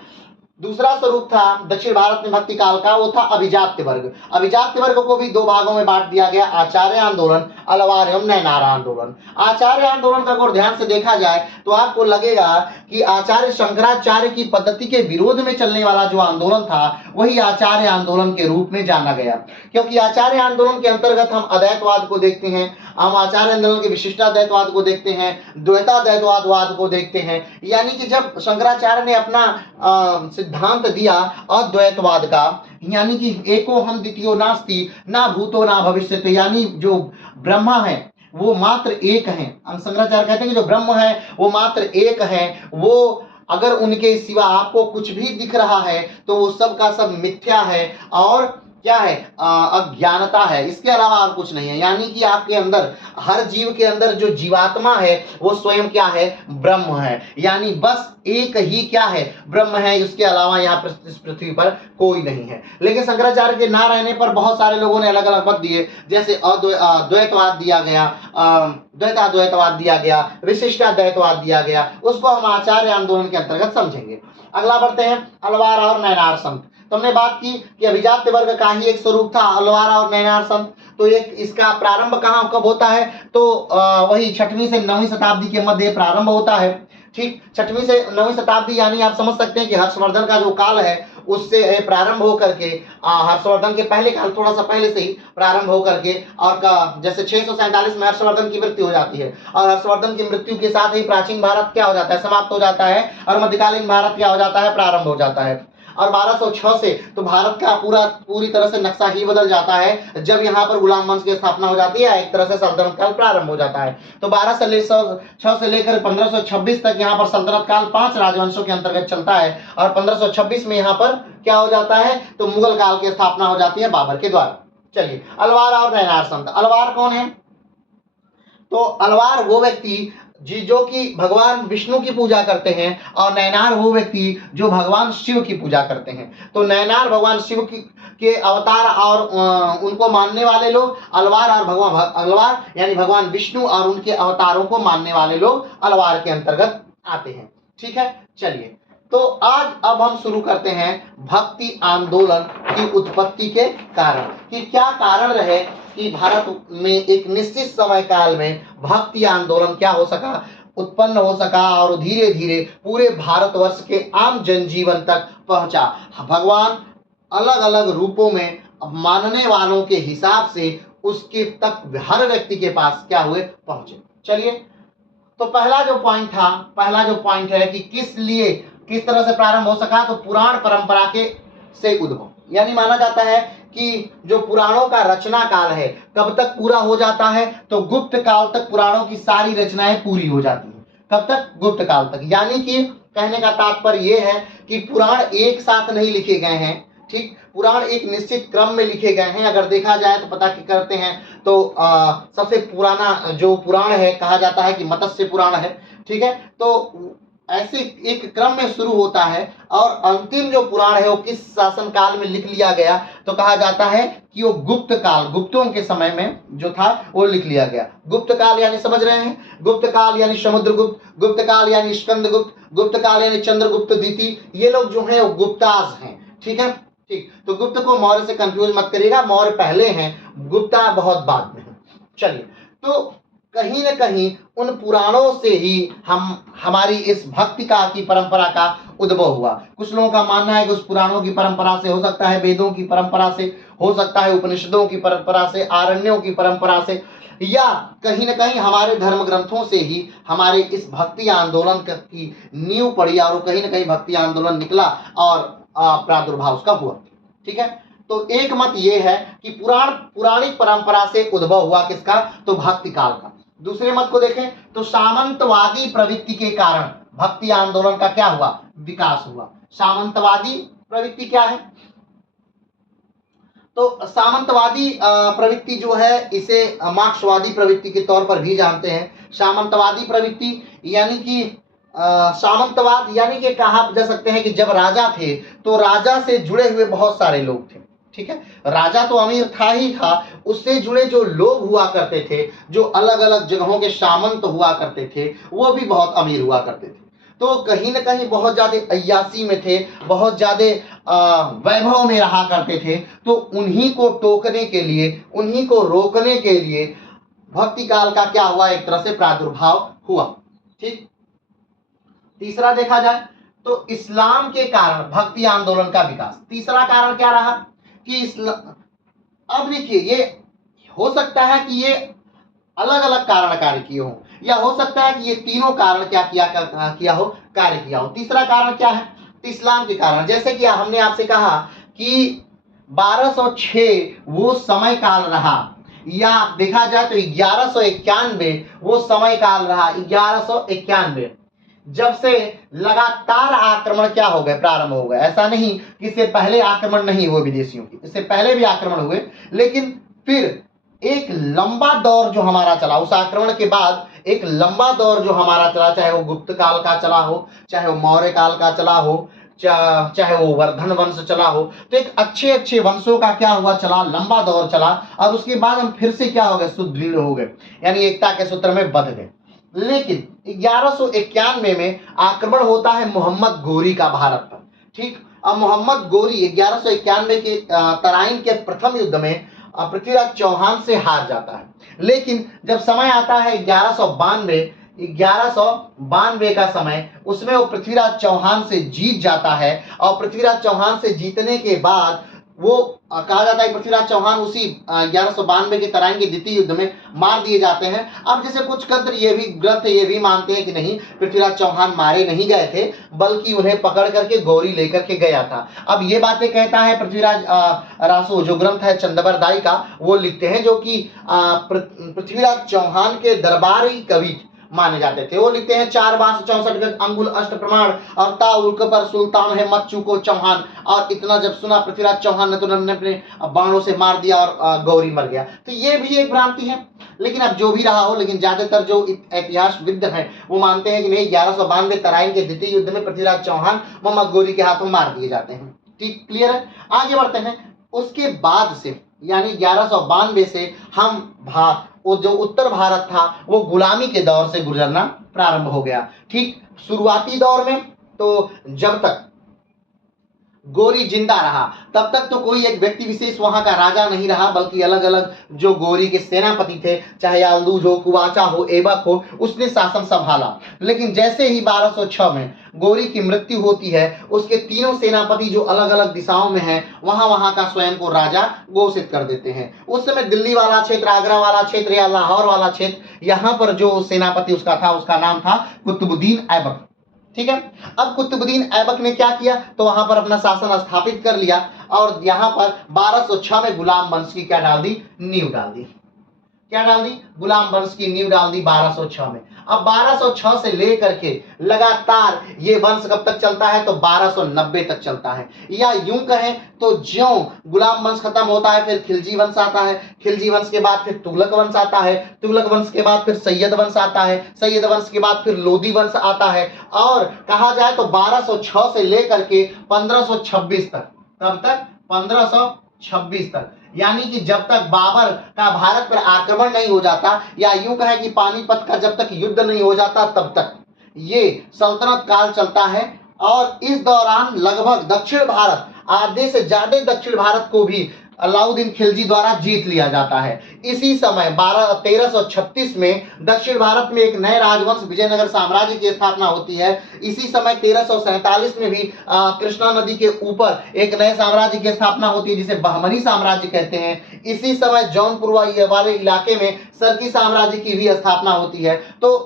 दूसरा स्वरूप था दक्षिण भारत में भक्ति काल का, वो था अभिजात्य वर्ग। अभिजात्य वर्ग को भी दो भागों में बांट दिया गया, आचार्य आंदोलन, अलवार एवं नैनार आंदोलन। आचार्य आंदोलन का अगर ध्यान से देखा जाए तो आपको लगेगा कि आचार्य शंकराचार्य की पद्धति के विरोध में चलने वाला जो आंदोलन था वही आचार्य आंदोलन के रूप में जाना गया। क्योंकि आचार्य आंदोलन के अंतर्गत हम अद्वैतवाद को देखते हैं, हम आचार्य आंदोलन के विशिष्टाद्वैतवाद को देखते हैं, द्वैताद्वैतवाद को देखते हैं। यानी कि जब शंकराचार्य ने अपना सिद्धांत दिया अद्वैतवाद का, यानी कि एको हम द्वितीयो नास्ति, ना भूतो ना भविष्यति, यानी जो ब्रह्मा है वो मात्र एक है। शंकराचार्य कहते हैं कि जो ब्रह्म है वो मात्र एक है, वो अगर उनके सिवा आपको कुछ भी दिख रहा है तो वो सब का सब मिथ्या है। और क्या है, अज्ञानता है, इसके अलावा और कुछ नहीं है। यानी कि आपके अंदर, हर जीव के अंदर जो जीवात्मा है वो स्वयं क्या है, ब्रह्म है। यानी बस एक ही क्या है, ब्रह्म है, इसके अलावा यहाँ पर इस पृथ्वी पर कोई नहीं है। लेकिन शंकराचार्य के ना रहने पर बहुत सारे लोगों ने अलग अलग मत दिए, जैसे द्वैतवाद दिया गया, द्वैताद्वैतवाद दिया गया, विशिष्टाद्वैतवाद दिया गया। उसको हम आचार्य आंदोलन के अंतर्गत समझेंगे। अगला बढ़ते हैं, अलवार और नैनार संत। तो हमने बात की कि अभिजात्य वर्ग का ही एक स्वरूप था अलवार और नैनार संत। तो एक इसका प्रारंभ कहाँ कब होता है, तो वही 6वीं से 9वीं शताब्दी के मध्य प्रारंभ होता है। ठीक, 6वीं से 9वीं शताब्दी, यानी आप समझ सकते हैं कि हर्षवर्धन का जो काल है उससे प्रारंभ होकर के, हर्षवर्धन के पहले काल, थोड़ा सा पहले से ही प्रारंभ होकर के, और जैसे 647 में हर्षवर्धन की मृत्यु हो जाती है, और हर्षवर्धन की मृत्यु के साथ ही प्राचीन भारत क्या हो जाता है, समाप्त हो जाता है, और मध्यकालीन भारत क्या हो जाता है, प्रारंभ हो जाता है। और 1206 से तो भारत का पूरी तरह से नक्शा ही बदल जाता है, जब यहाँ पर गुलाम वंश की स्थापना हो जाती है, एक तरह से सल्तनत काल प्रारंभ हो जाता है। तो 1206 से लेकर 1526 तक यहाँ पर सल्तनत काल 5 राजवंशों के अंतर्गत चलता है, और 1526 में यहाँ पर क्या हो जाता है, तो मुगल काल की स्थापना हो जाती है बाबर के द्वारा। चलिए, अलवार और नैनार संत। अलवार कौन है, तो अलवार वो व्यक्ति जो कि भगवान विष्णु की पूजा करते हैं, और नैनार वो व्यक्ति जो भगवान शिव की पूजा करते हैं। तो नैनार भगवान शिव के अवतार और उनको मानने वाले लोग, अलवार और अलवार यानी भगवान विष्णु और उनके अवतारों को मानने वाले लोग अलवार के अंतर्गत आते हैं। ठीक है, चलिए, तो आज अब हम शुरू करते हैं भक्ति आंदोलन की उत्पत्ति के कारण, कि क्या कारण रहे कि भारत में एक निश्चित समय काल में भक्ति आंदोलन क्या हो सका, उत्पन्न हो सका, और धीरे धीरे पूरे भारतवर्ष के आम जनजीवन तक पहुंचा। भगवान अलग अलग रूपों में मानने वालों के हिसाब से उसके तक हर व्यक्ति के पास क्या हुए, पहुंचे। चलिए, तो पहला जो पॉइंट है कि किस तरह से प्रारंभ हो सका, तो पुराण परंपरा के से उद्भव। यानी माना जाता है कि जो पुराणों का रचना काल है कब तक पूरा हो जाता है, तो गुप्त काल तक पुराणों की सारी रचनाएं पूरी हो जाती हैं। कब तक, गुप्त काल तक। यानी कि कहने का तात्पर्य यह है कि पुराण एक साथ नहीं लिखे गए हैं। ठीक, पुराण एक निश्चित क्रम में लिखे गए हैं। अगर देखा जाए तो पता करते हैं तो सबसे पुराना जो पुराण है कहा जाता है कि मत्स्य पुराण है। ठीक है, तो ऐसे एक क्रम में शुरू होता है, और अंतिम जो पुराण है वो किस शासन काल में लिख लिया गया, तो कहा जाता है कि वो गुप्त काल, गुप्तों के समय में जो था वो लिख लिया गया। गुप्त काल यानी समझ रहे हैं, गुप्त काल यानी समुद्रगुप्त, गुप्त काल यानी स्कंदगुप्त, गुप्त काल यानी चंद्रगुप्त द्वितीय, ये लोग जो है वो गुप्ताज हैं। ठीक है, ठीक, तो गुप्त को मौर्य से कंफ्यूज मत करिएगा, मौर्य पहले हैं, गुप्ता बहुत बाद में है। चलिए, तो कहीं न कहीं उन पुराणों से ही हमारी इस भक्ति का की परंपरा का उद्भव हुआ। कुछ लोगों का मानना है कि उस पुराणों की परंपरा से, हो सकता है वेदों की परंपरा से, हो सकता है उपनिषदों की परंपरा से, आरण्यों की परंपरा से, या कहीं न कहीं हमारे धर्म ग्रंथों से ही हमारे इस भक्ति आंदोलन की नींव पड़ी, और कहीं न कहीं भक्ति आंदोलन निकला और प्रादुर्भाव उसका हुआ। ठीक है, तो एक मत ये है कि पुराणिक परंपरा से उद्भव हुआ किसका, तो भक्ति काल का। दूसरे मत को देखें तो सामंतवादी प्रवृत्ति के कारण भक्ति आंदोलन का क्या हुआ, विकास हुआ। सामंतवादी प्रवृत्ति क्या है, तो सामंतवादी प्रवृत्ति जो है इसे मार्क्सवादी प्रवृत्ति के तौर पर भी जानते हैं। सामंतवादी प्रवृत्ति यानी कि सामंतवाद यानी कि कहा जा सकते हैं कि जब राजा थे तो राजा से जुड़े हुए बहुत सारे लोग थे। ठीक है, राजा तो अमीर था ही था, उससे जुड़े जो लोग हुआ करते थे, जो अलग अलग जगहों के सामंत हुआ करते थे, वो भी बहुत अमीर हुआ करते थे। तो कहीं न कहीं बहुत ज्यादा अय्यासी में थे, बहुत ज्यादा वैभव में रहा करते थे। तो उन्हीं को टोकने के लिए, उन्हीं को रोकने के लिए भक्ति काल का क्या हुआ, एक तरह से प्रादुर्भाव हुआ। ठीक, तीसरा देखा जाए तो इस्लाम के कारण भक्ति आंदोलन का विकास। तीसरा कारण क्या रहा कि अब देखिए, ये हो सकता है कि ये अलग अलग कारण कार्य किए हों, या हो सकता है कि ये तीनों कारण क्या किया हो, कार्य किया हो। तीसरा कारण क्या है, इस्लाम के कारण। जैसे कि हमने आपसे कहा कि 1206 वो समय काल रहा, या देखा जाए तो 1191 वो समय काल रहा। 1191 जब से लगातार आक्रमण क्या हो गए, प्रारंभ हो गए। ऐसा नहीं कि इससे पहले आक्रमण नहीं हुए विदेशियों की, इससे पहले भी आक्रमण हुए, लेकिन फिर एक लंबा दौर जो हमारा चला, उस आक्रमण के बाद एक लंबा दौर जो हमारा चला, चाहे वो गुप्त काल का चला हो, चाहे वो मौर्य काल का चला हो, चाहे वो वर्धन वंश चला हो, तो एक अच्छे अच्छे वंशों का क्या हुआ, चला, लंबा दौर चला, और उसके बाद हम फिर से क्या हो गए, सुदृढ़ हो गए, यानी एकता के सूत्र में बंध गए। लेकिन 1191 में आक्रमण होता है मोहम्मद गोरी का भारत पर, ठीक। अब मोहम्मद गोरी 1191 के तराइन के प्रथम युद्ध में पृथ्वीराज चौहान से हार जाता है। लेकिन जब समय आता है 1192 का समय, उसमें वो पृथ्वीराज चौहान से जीत जाता है, और पृथ्वीराज चौहान से जीतने के बाद वो कहा जाता है पृथ्वीराज चौहान उसी 1192 के तराइन के द्वितीय युद्ध में मार दिए जाते हैं। अब जैसे कुछ ग्रंथ ये भी मानते हैं कि नहीं, पृथ्वीराज चौहान मारे नहीं गए थे, बल्कि उन्हें पकड़ करके गौरी लेकर के गया था। अब ये बातें कहता है पृथ्वीराज रासो, जो ग्रंथ है चंदबरदाई का, वो लिखते हैं, जो कि पृथ्वीराज चौहान के दरबारी कवि माने जाते थे। वो लिखते हैं 4 बांस 64 गज अंगुल अष्ट प्रमाण, और ता उल्क पर सुल्तान है मत चूको चौहान। और इतना जब सुना पृथ्वीराज चौहान ने तो उन्होंने अपने बाणों से मार दिया और गौरी मर गया। तो ये भी एक भ्रांति है। लेकिन अब जो भी रहा हो, लेकिन ज्यादातर जो इतिहासविद हैं वो मानते हैं कि नहीं, 1192 तराइन के द्वितीय युद्ध में पृथ्वीराज चौहान मोहम्मद गोरी के हाथों मार दिए जाते हैं। ठीक, क्लियर है। आगे बढ़ते हैं। उसके बाद से यानी 1192 से हम वो जो उत्तर भारत था वो गुलामी के दौर से गुजरना प्रारंभ हो गया। ठीक, शुरुआती दौर में तो जब तक गोरी जिंदा रहा तब तक तो कोई एक व्यक्ति विशेष वहां का राजा नहीं रहा, बल्कि अलग अलग जो गोरी के सेनापति थे, चाहे याल्दूज हो, कुवाचा हो, ऐबक हो, उसने शासन संभाला। लेकिन जैसे ही 1206 में गोरी की मृत्यु होती है, उसके तीनों सेनापति जो अलग अलग दिशाओं में हैं, वहां का स्वयं को राजा घोषित कर देते हैं। उस समय दिल्ली वाला क्षेत्र, आगरा वाला क्षेत्र या लाहौर वाला क्षेत्र, यहाँ पर जो सेनापति उसका था, उसका नाम था कुतुबुद्दीन ऐबक। ठीक है। अब कुतुबुद्दीन ऐबक ने क्या किया, तो वहां पर अपना शासन स्थापित कर लिया, और यहां पर 1206 में गुलाम वंश की क्या डाल दी, नींव डाल दी। क्या डाल दी, गुलाम वंश की नींव डाल दी 1206 में। अब 1206 से लेकर के लगातार ये वंश कब तक चलता है, तो 1290 तक चलता है। या यूं कहें तो ज्यों गुलाम वंश खत्म होता है, फिर खिलजी वंश आता है, खिलजी वंश के बाद फिर तुगलक वंश आता है, तुगलक वंश के बाद फिर सैयद वंश आता है, सैयद वंश के बाद फिर लोदी वंश आता है, और कहा जाए तो 1206 से लेकर के 1526 तक, तब तक 1526 तक, यानी कि जब तक बाबर का भारत पर आक्रमण नहीं हो जाता, या यूं कहे कि पानीपत का जब तक युद्ध नहीं हो जाता, तब तक ये सल्तनत काल चलता है। और इस दौरान लगभग दक्षिण भारत, आधे से ज्यादा दक्षिण भारत को भी अलाउद्दीन खिलजी द्वारा जीत लिया जाता है। इसी समय 1336 में दक्षिण भारत में एक नए राजवंश विजयनगर साम्राज्य की स्थापना होती है। इसी समय 1347 में भी कृष्णा नदी के ऊपर एक नए साम्राज्य की स्थापना होती है, जिसे बहमनी साम्राज्य कहते हैं। इसी समय जौनपुर वाले इलाके में सरकी साम्राज्य की भी स्थापना होती है। तो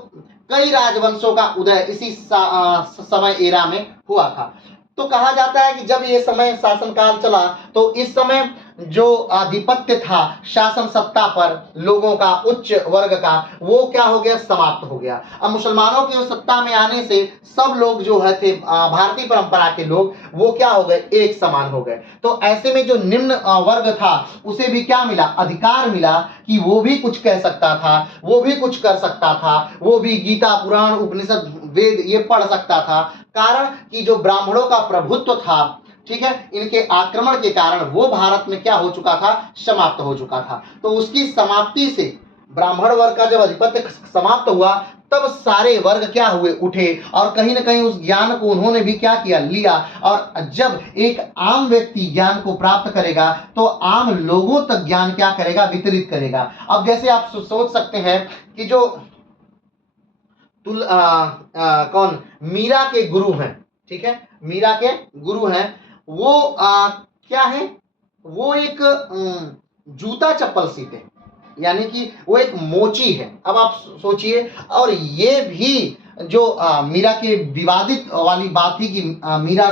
कई राजवंशों का उदय इसी समय एरा में हुआ था। तो कहा जाता है कि जब ये समय शासनकाल चला, तो इस समय जो आधिपत्य था शासन सत्ता पर लोगों का, उच्च वर्ग का, वो क्या हो गया, समाप्त हो गया। अब मुसलमानों की सत्ता में आने से सब लोग जो है थे भारतीय परंपरा के लोग, वो क्या हो गए, एक समान हो गए। तो ऐसे में जो निम्न वर्ग था उसे भी क्या मिला, अधिकार मिला कि वो भी कुछ कह सकता था, वो भी कुछ कर सकता था, वो भी गीता, पुराण, उपनिषद, वेद ये पढ़ सकता था। कारण कि जो ब्राह्मणों का प्रभुत्व था, ठीक है, इनके आक्रमण के कारण वो भारत में क्या हो चुका था, समाप्त हो चुका था। तो उसकी समाप्ति से ब्राह्मण वर्ग का जब आधिपत्य समाप्त हुआ, तब सारे वर्ग क्या हुए, उठे, और कहीं ना कहीं उस ज्ञान को उन्होंने भी क्या किया, लिया। और जब एक आम व्यक्ति ज्ञान को प्राप्त करेगा, तो आम लोगों तक ज्ञान क्या करेगा, वितरित करेगा। अब जैसे आप सोच सकते हैं कि जो कौन मीरा के गुरु हैं, ठीक है, मीरा के गुरु हैं, वो क्या है, वो एक जूता चप्पल सीते, यानी कि वो एक मोची है। अब आप सोचिए, और ये भी जो मीरा के विवादित वाली बात थी कि मीरा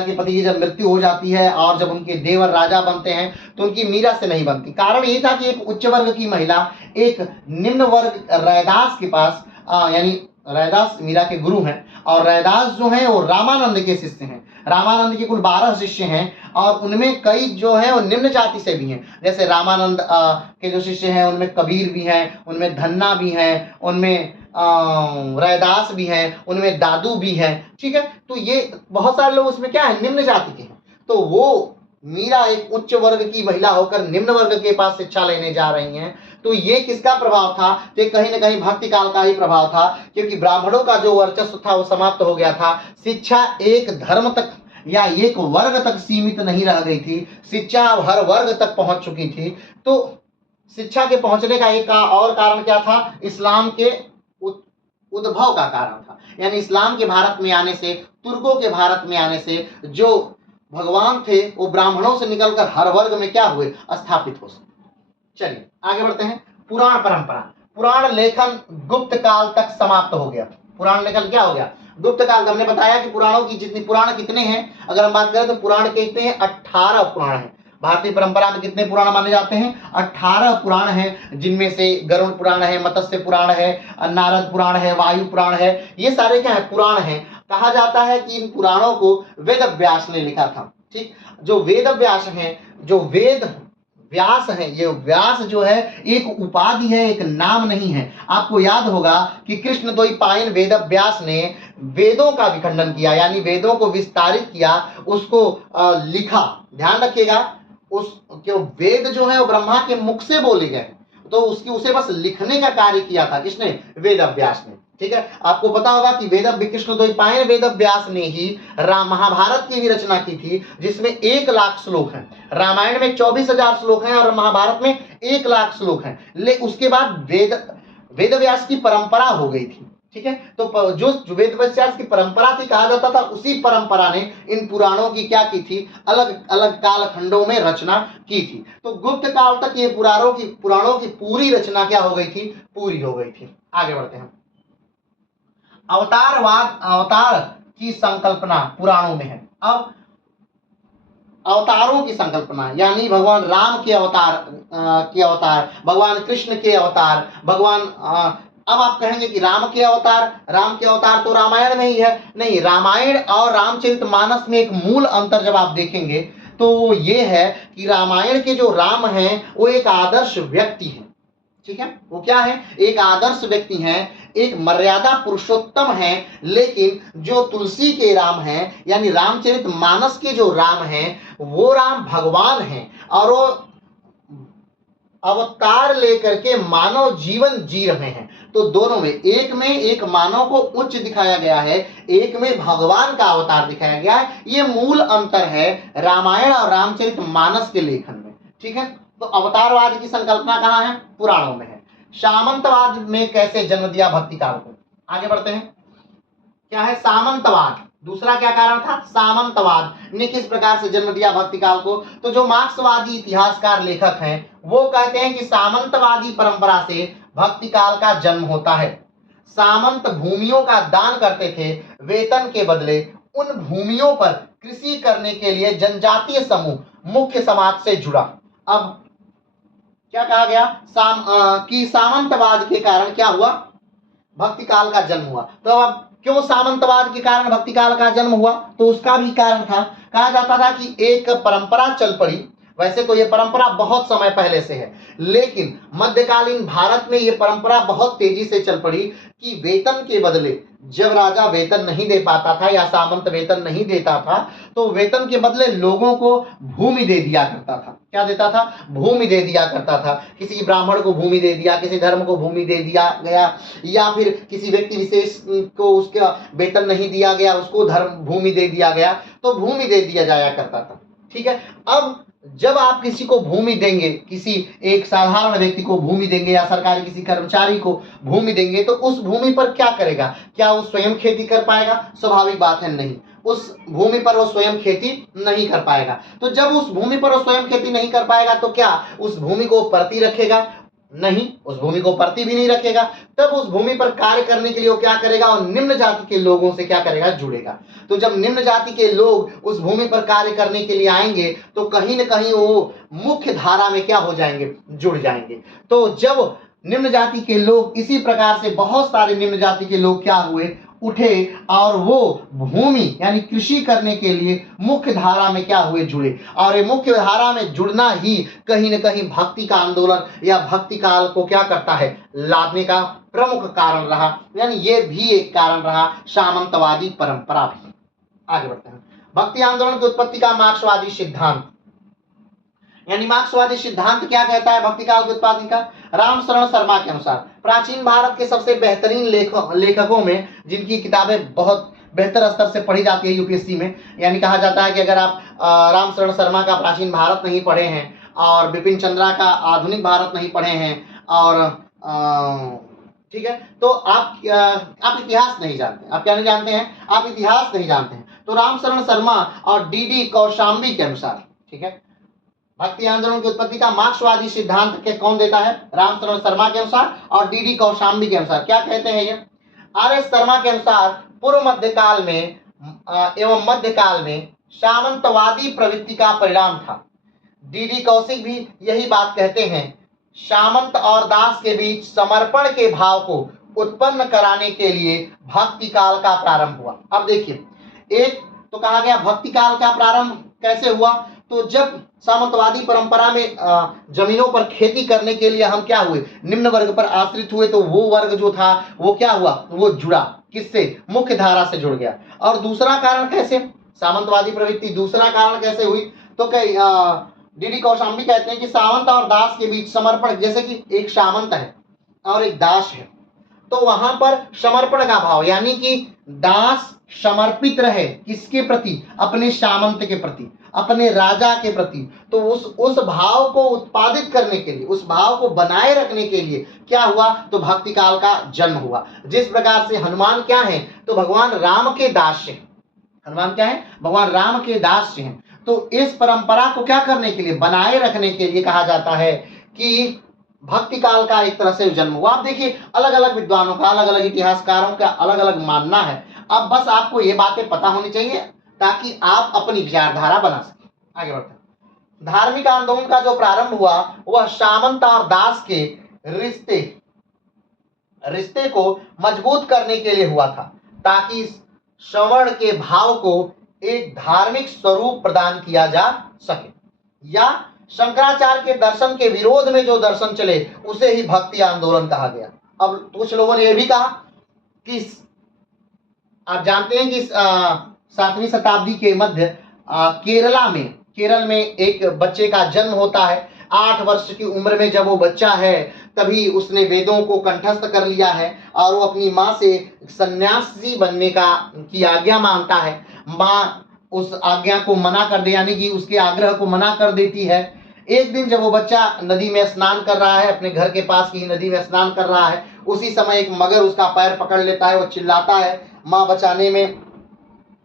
के पति की जब मृत्यु हो जाती है और जब उनके देवर राजा बनते हैं, तो उनकी मीरा से नहीं बनती। कारण ये था कि एक उच्च वर्ग की महिला एक निम्न वर्ग रैदास के पास यानी रैदास मीरा के गुरु हैं, और रैदास जो हैं वो रामानंद के शिष्य हैं। रामानंद के कुल 12 शिष्य हैं, और उनमें कई जो है वो निम्न जाति से भी हैं। जैसे रामानंद के जो शिष्य हैं उनमें कबीर भी हैं, उनमें धन्ना भी हैं, उनमें रैदास भी हैं, उनमें दादू भी हैं। ठीक है, तो ये बहुत सारे लोग उसमें क्या है, निम्न जाति के हैं। तो वो मीरा एक उच्च वर्ग की महिला होकर निम्न वर्ग के पास शिक्षा लेने जा रही हैं। तो ये किसका प्रभाव था, तो ये कहीं ना कहीं भक्ति काल का ही प्रभाव था, क्योंकि ब्राह्मणों का जो वर्चस्व था वो समाप्त हो गया था। शिक्षा एक धर्म तक या एक वर्ग तक सीमित नहीं रह गई थी, शिक्षा हर वर्ग तक पहुंच चुकी थी। तो शिक्षा के पहुंचने का एक और कारण क्या था, इस्लाम के उद्भव का कारण था। यानी इस्लाम के भारत में आने से, तुर्कों के भारत में आने से जो भगवान थे वो ब्राह्मणों से निकलकर हर वर्ग में क्या हुए, स्थापित हो सके। चलिए आगे बढ़ते हैं। पुराण परंपरा, पुराण लेखन गुप्त काल तक समाप्त हो गया। पुराण लेखन क्या हो गया, गुप्त काल। हमने बताया कि पुराणों की जितनी, पुराण कितने हैं, अगर हम बात करें तो पुराण कितने हैं, 18 पुराण हैं। भारतीय परंपरा में कितने पुराण माने जाते हैं, 18 पुराण हैं, जिनमें से गरुड़ पुराण है, मत्स्य पुराण है, नारद पुराण है, वायु पुराण है। ये सारे क्या है, पुराण हैं। कहा जाता है कि इन पुराणों को वेद व्यास ने लिखा था। ठीक, जो वेद व्यास हैं, जो वेद व्यास है, ये व्यास जो है एक उपाधि है, एक नाम नहीं है। आपको याद होगा कि कृष्णद्वैपायन वेद व्यास ने वेदों का विखंडन किया, यानी वेदों को विस्तारित किया, उसको लिखा। ध्यान रखिएगा, उस क्यों वेद जो है वो ब्रह्मा के मुख से बोले गए, तो उसकी उसे बस लिखने का कार्य किया था किसने, वेद व्यास ने। ठीक है, आपको पता होगा कि कृष्णद्वैपायन वेद व्यास ने ही महाभारत की भी रचना की थी, जिसमें 1 लाख श्लोक हैं। रामायण में 24,000 श्लोक हैं और महाभारत में 1 लाख श्लोक हैं। उसके बाद वेद व्यास की परंपरा हो गई थी। ठीक है, तो जो वेद व्यास की परंपरा थी, कहा जाता था उसी परंपरा ने इन पुराणों की क्या की थी, अलग अलग कालखंडों में रचना की थी। तो गुप्त काल तक ये पुराणों की पूरी रचना क्या हो गई थी, पूरी हो गई थी। आगे बढ़ते हैं। अवतारवाद, अवतार की संकल्पना पुराणों में है। अब अवतारों की संकल्पना, यानी भगवान राम के अवतार, भगवान कृष्ण के अवतार, भगवान अब आप कहेंगे कि राम के अवतार तो रामायण में ही है। नहीं, रामायण और रामचरितमानस में एक मूल अंतर जब आप देखेंगे तो वो ये है कि रामायण के जो राम हैं वो एक आदर्श व्यक्ति है। ठीक है, वो क्या है, एक आदर्श व्यक्ति हैं, एक मर्यादा पुरुषोत्तम है। लेकिन जो तुलसी के राम हैं, यानी रामचरितमानस के जो राम हैं, वो राम भगवान हैं, और वो अवतार लेकर के मानव जीवन जी रहे हैं। तो दोनों में, एक में एक मानव को उच्च दिखाया गया है, एक में भगवान का अवतार दिखाया गया है। ये मूल अंतर है रामायण और रामचरितमानस के लेखन में। ठीक है, तो अवतारवाद की संकल्पना कहाँ है, पुराणों में है। सामंतवाद में कैसे जन्म दिया भक्ति काल को, आगे बढ़ते हैं। क्या है सामंतवाद, दूसरा क्या कारण था, सामंतवाद ने किस प्रकार से जन्म दिया भक्ति काल को। तो जो मार्क्सवादी इतिहासकार लेखक हैं वो कहते हैं कि सामंतवादी परंपरा से भक्ति काल का जन्म होता है। सामंत भूमियों का दान करते थे, वेतन के बदले उन भूमियों पर कृषि करने के लिए जनजातीय समूह मुख्य समाज से जुड़ा। अब क्या कहा गया, कि सामंतवाद के कारण क्या हुआ, भक्ति काल का जन्म हुआ। तो अब क्यों सामंतवाद के कारण भक्ति काल का जन्म हुआ, तो उसका भी कारण था। कहा जाता था कि एक परंपरा चल पड़ी। वैसे तो ये परंपरा बहुत समय पहले से है, लेकिन मध्यकालीन भारत में ये परंपरा बहुत तेजी से चल पड़ी कि वेतन के बदले, जब राजा वेतन नहीं दे पाता था या सामंत वेतन नहीं देता था, तो वेतन के बदले लोगों को भूमि दे दिया करता था। क्या देता था, भूमि दे दिया करता था। किसी ब्राह्मण को भूमि दे दिया, किसी धर्म को भूमि दे दिया गया, या फिर किसी व्यक्ति विशेष को उसका वेतन नहीं दिया गया, उसको धर्म भूमि दे दिया गया, तो भूमि दे दिया जाया करता था। ठीक है, अब जब आप किसी को भूमि देंगे, किसी एक साधारण व्यक्ति को भूमि देंगे या सरकारी किसी कर्मचारी को भूमि देंगे, तो उस भूमि पर क्या करेगा, क्या वो स्वयं खेती कर पाएगा, स्वाभाविक बात है नहीं। उस भूमि पर वो स्वयं खेती नहीं कर पाएगा। तो जब उस भूमि पर वो स्वयं खेती नहीं कर पाएगा तो क्या उस भूमि को परती रखेगा, नहीं, उस भूमि को परती भी नहीं रखेगा। तब उस भूमि पर कार्य करने के लिए वो क्या करेगा, और निम्न जाति के लोगों से क्या करेगा, जुड़ेगा। तो जब निम्न जाति के लोग उस भूमि पर कार्य करने के लिए आएंगे तो कहीं न कहीं वो मुख्य धारा में क्या हो जाएंगे, जुड़ जाएंगे। तो जब निम्न जाति के लोग इसी प्रकार से बहुत सारे निम्न जाति के लोग क्या हुए, उठे और वो भूमि यानी कृषि करने के लिए मुख्य धारा में क्या हुए, जुड़े। और ये मुख्य धारा में जुड़ना ही कहीं न कहीं भक्ति का आंदोलन या भक्ति काल को क्या करता है, लादने का प्रमुख कारण रहा। यानी ये भी एक कारण रहा, सामंतवादी परंपरा भी। आगे बढ़ते हैं। भक्ति आंदोलन की उत्पत्ति का मार्क्सवादी सिद्धांत, यानी मार्क्सवादी सिद्धांत क्या कहता है भक्ति काल की उत्पत्ति का। रामशरण शर्मा के अनुसार प्राचीन भारत के सबसे बेहतरीन लेखकों में, जिनकी किताबें बहुत बेहतर स्तर से पढ़ी जाती है यूपीएससी में, यानी कहा जाता है कि अगर आप रामशरण शर्मा का प्राचीन भारत नहीं पढ़े हैं और बिपिन चंद्रा का आधुनिक भारत नहीं पढ़े हैं और ठीक है, तो आप इतिहास नहीं जानते। आप क्या नहीं जानते हैं, आप इतिहास नहीं जानते हैं। तो रामशरण शर्मा और डी कौशाम्बी के अनुसार, ठीक है, भक्ति आंदोलन की उत्पत्ति का मार्क्सवादी सिद्धांत के कौन देता है, रामशरण शर्मा के अनुसार और डी कौशाम्बी के अनुसार। क्या कहते हैं ये, आर एस शर्मा के अनुसार पूर्व मध्यकाल में एवं मध्यकाल में सामंतवादी प्रवृत्ति का परिणाम था। डी कौशिक भी यही बात कहते हैं। सामंत और दास के बीच समर्पण के भाव को उत्पन्न कराने के लिए भक्ति काल का प्रारंभ हुआ। अब देखिए, एक तो कहा गया भक्ति काल का प्रारंभ कैसे हुआ, तो जब सामंतवादी परंपरा में जमीनों पर खेती करने के लिए हम क्या हुए, निम्न वर्ग पर आश्रित हुए, तो वो वर्ग जो था वो क्या हुआ, वो जुड़ा किससे, मुख्य धारा से जुड़ गया। और दूसरा कारण कैसे, सामंतवादी प्रवृत्ति दूसरा कारण कैसे हुई, तो डी कौशाम्बी कहते हैं कि सामंत और दास के बीच समर्पण, जैसे कि एक सामंत है और एक दास है, तो वहां पर समर्पण का भाव, यानी कि दास समर्पित रहे किसके प्रति, अपने सामंत के प्रति, अपने राजा के प्रति। तो उस भाव को उत्पादित करने के लिए, उस भाव को बनाए रखने के लिए क्या हुआ, तो भक्ति काल का जन्म हुआ। जिस प्रकार से हनुमान क्या है, तो भगवान राम के दास है। हनुमान क्या है, भगवान राम के दास हैं। तो इस परंपरा को क्या करने के लिए, बनाए रखने के लिए कहा जाता है कि भक्ति काल का एक तरह से जन्म हुआ। आप देखिए, अलग अलग विद्वानों का, अलग अलग इतिहासकारों का अलग अलग मानना है। अब बस आपको ये बातें पता होनी चाहिए ताकि आप अपनी विचारधारा बना सकें। आगे बढ़ते हैं। धार्मिक आंदोलन का जो प्रारंभ हुआ वह सामंत और दास के रिश्ते को मजबूत करने के लिए हुआ था, ताकि श्रवण के भाव को एक धार्मिक स्वरूप प्रदान किया जा सके। या शंकराचार्य के दर्शन के विरोध में जो दर्शन चले उसे ही भक्ति आंदोलन कहा गया। अब कुछ लोगों ने यह भी कहा कि आप जानते हैं कि 7वीं शताब्दी के मध्य केरल में एक बच्चे का जन्म होता है। 8 वर्ष की उम्र में जब वो बच्चा है तभी उसने वेदों को कंठस्थ कर लिया है और वो अपनी माँ से सन्यासी बनने की आज्ञा मांगता है। माँ उस आज्ञा को मना कर दे, यानी कि उसके आग्रह को मना कर देती है। एक दिन जब वो बच्चा नदी में स्नान कर रहा है, अपने घर के पास की नदी में स्नान कर रहा है, उसी समय एक मगर उसका पैर पकड़ लेता है। वो चिल्लाता है, माँ बचाने में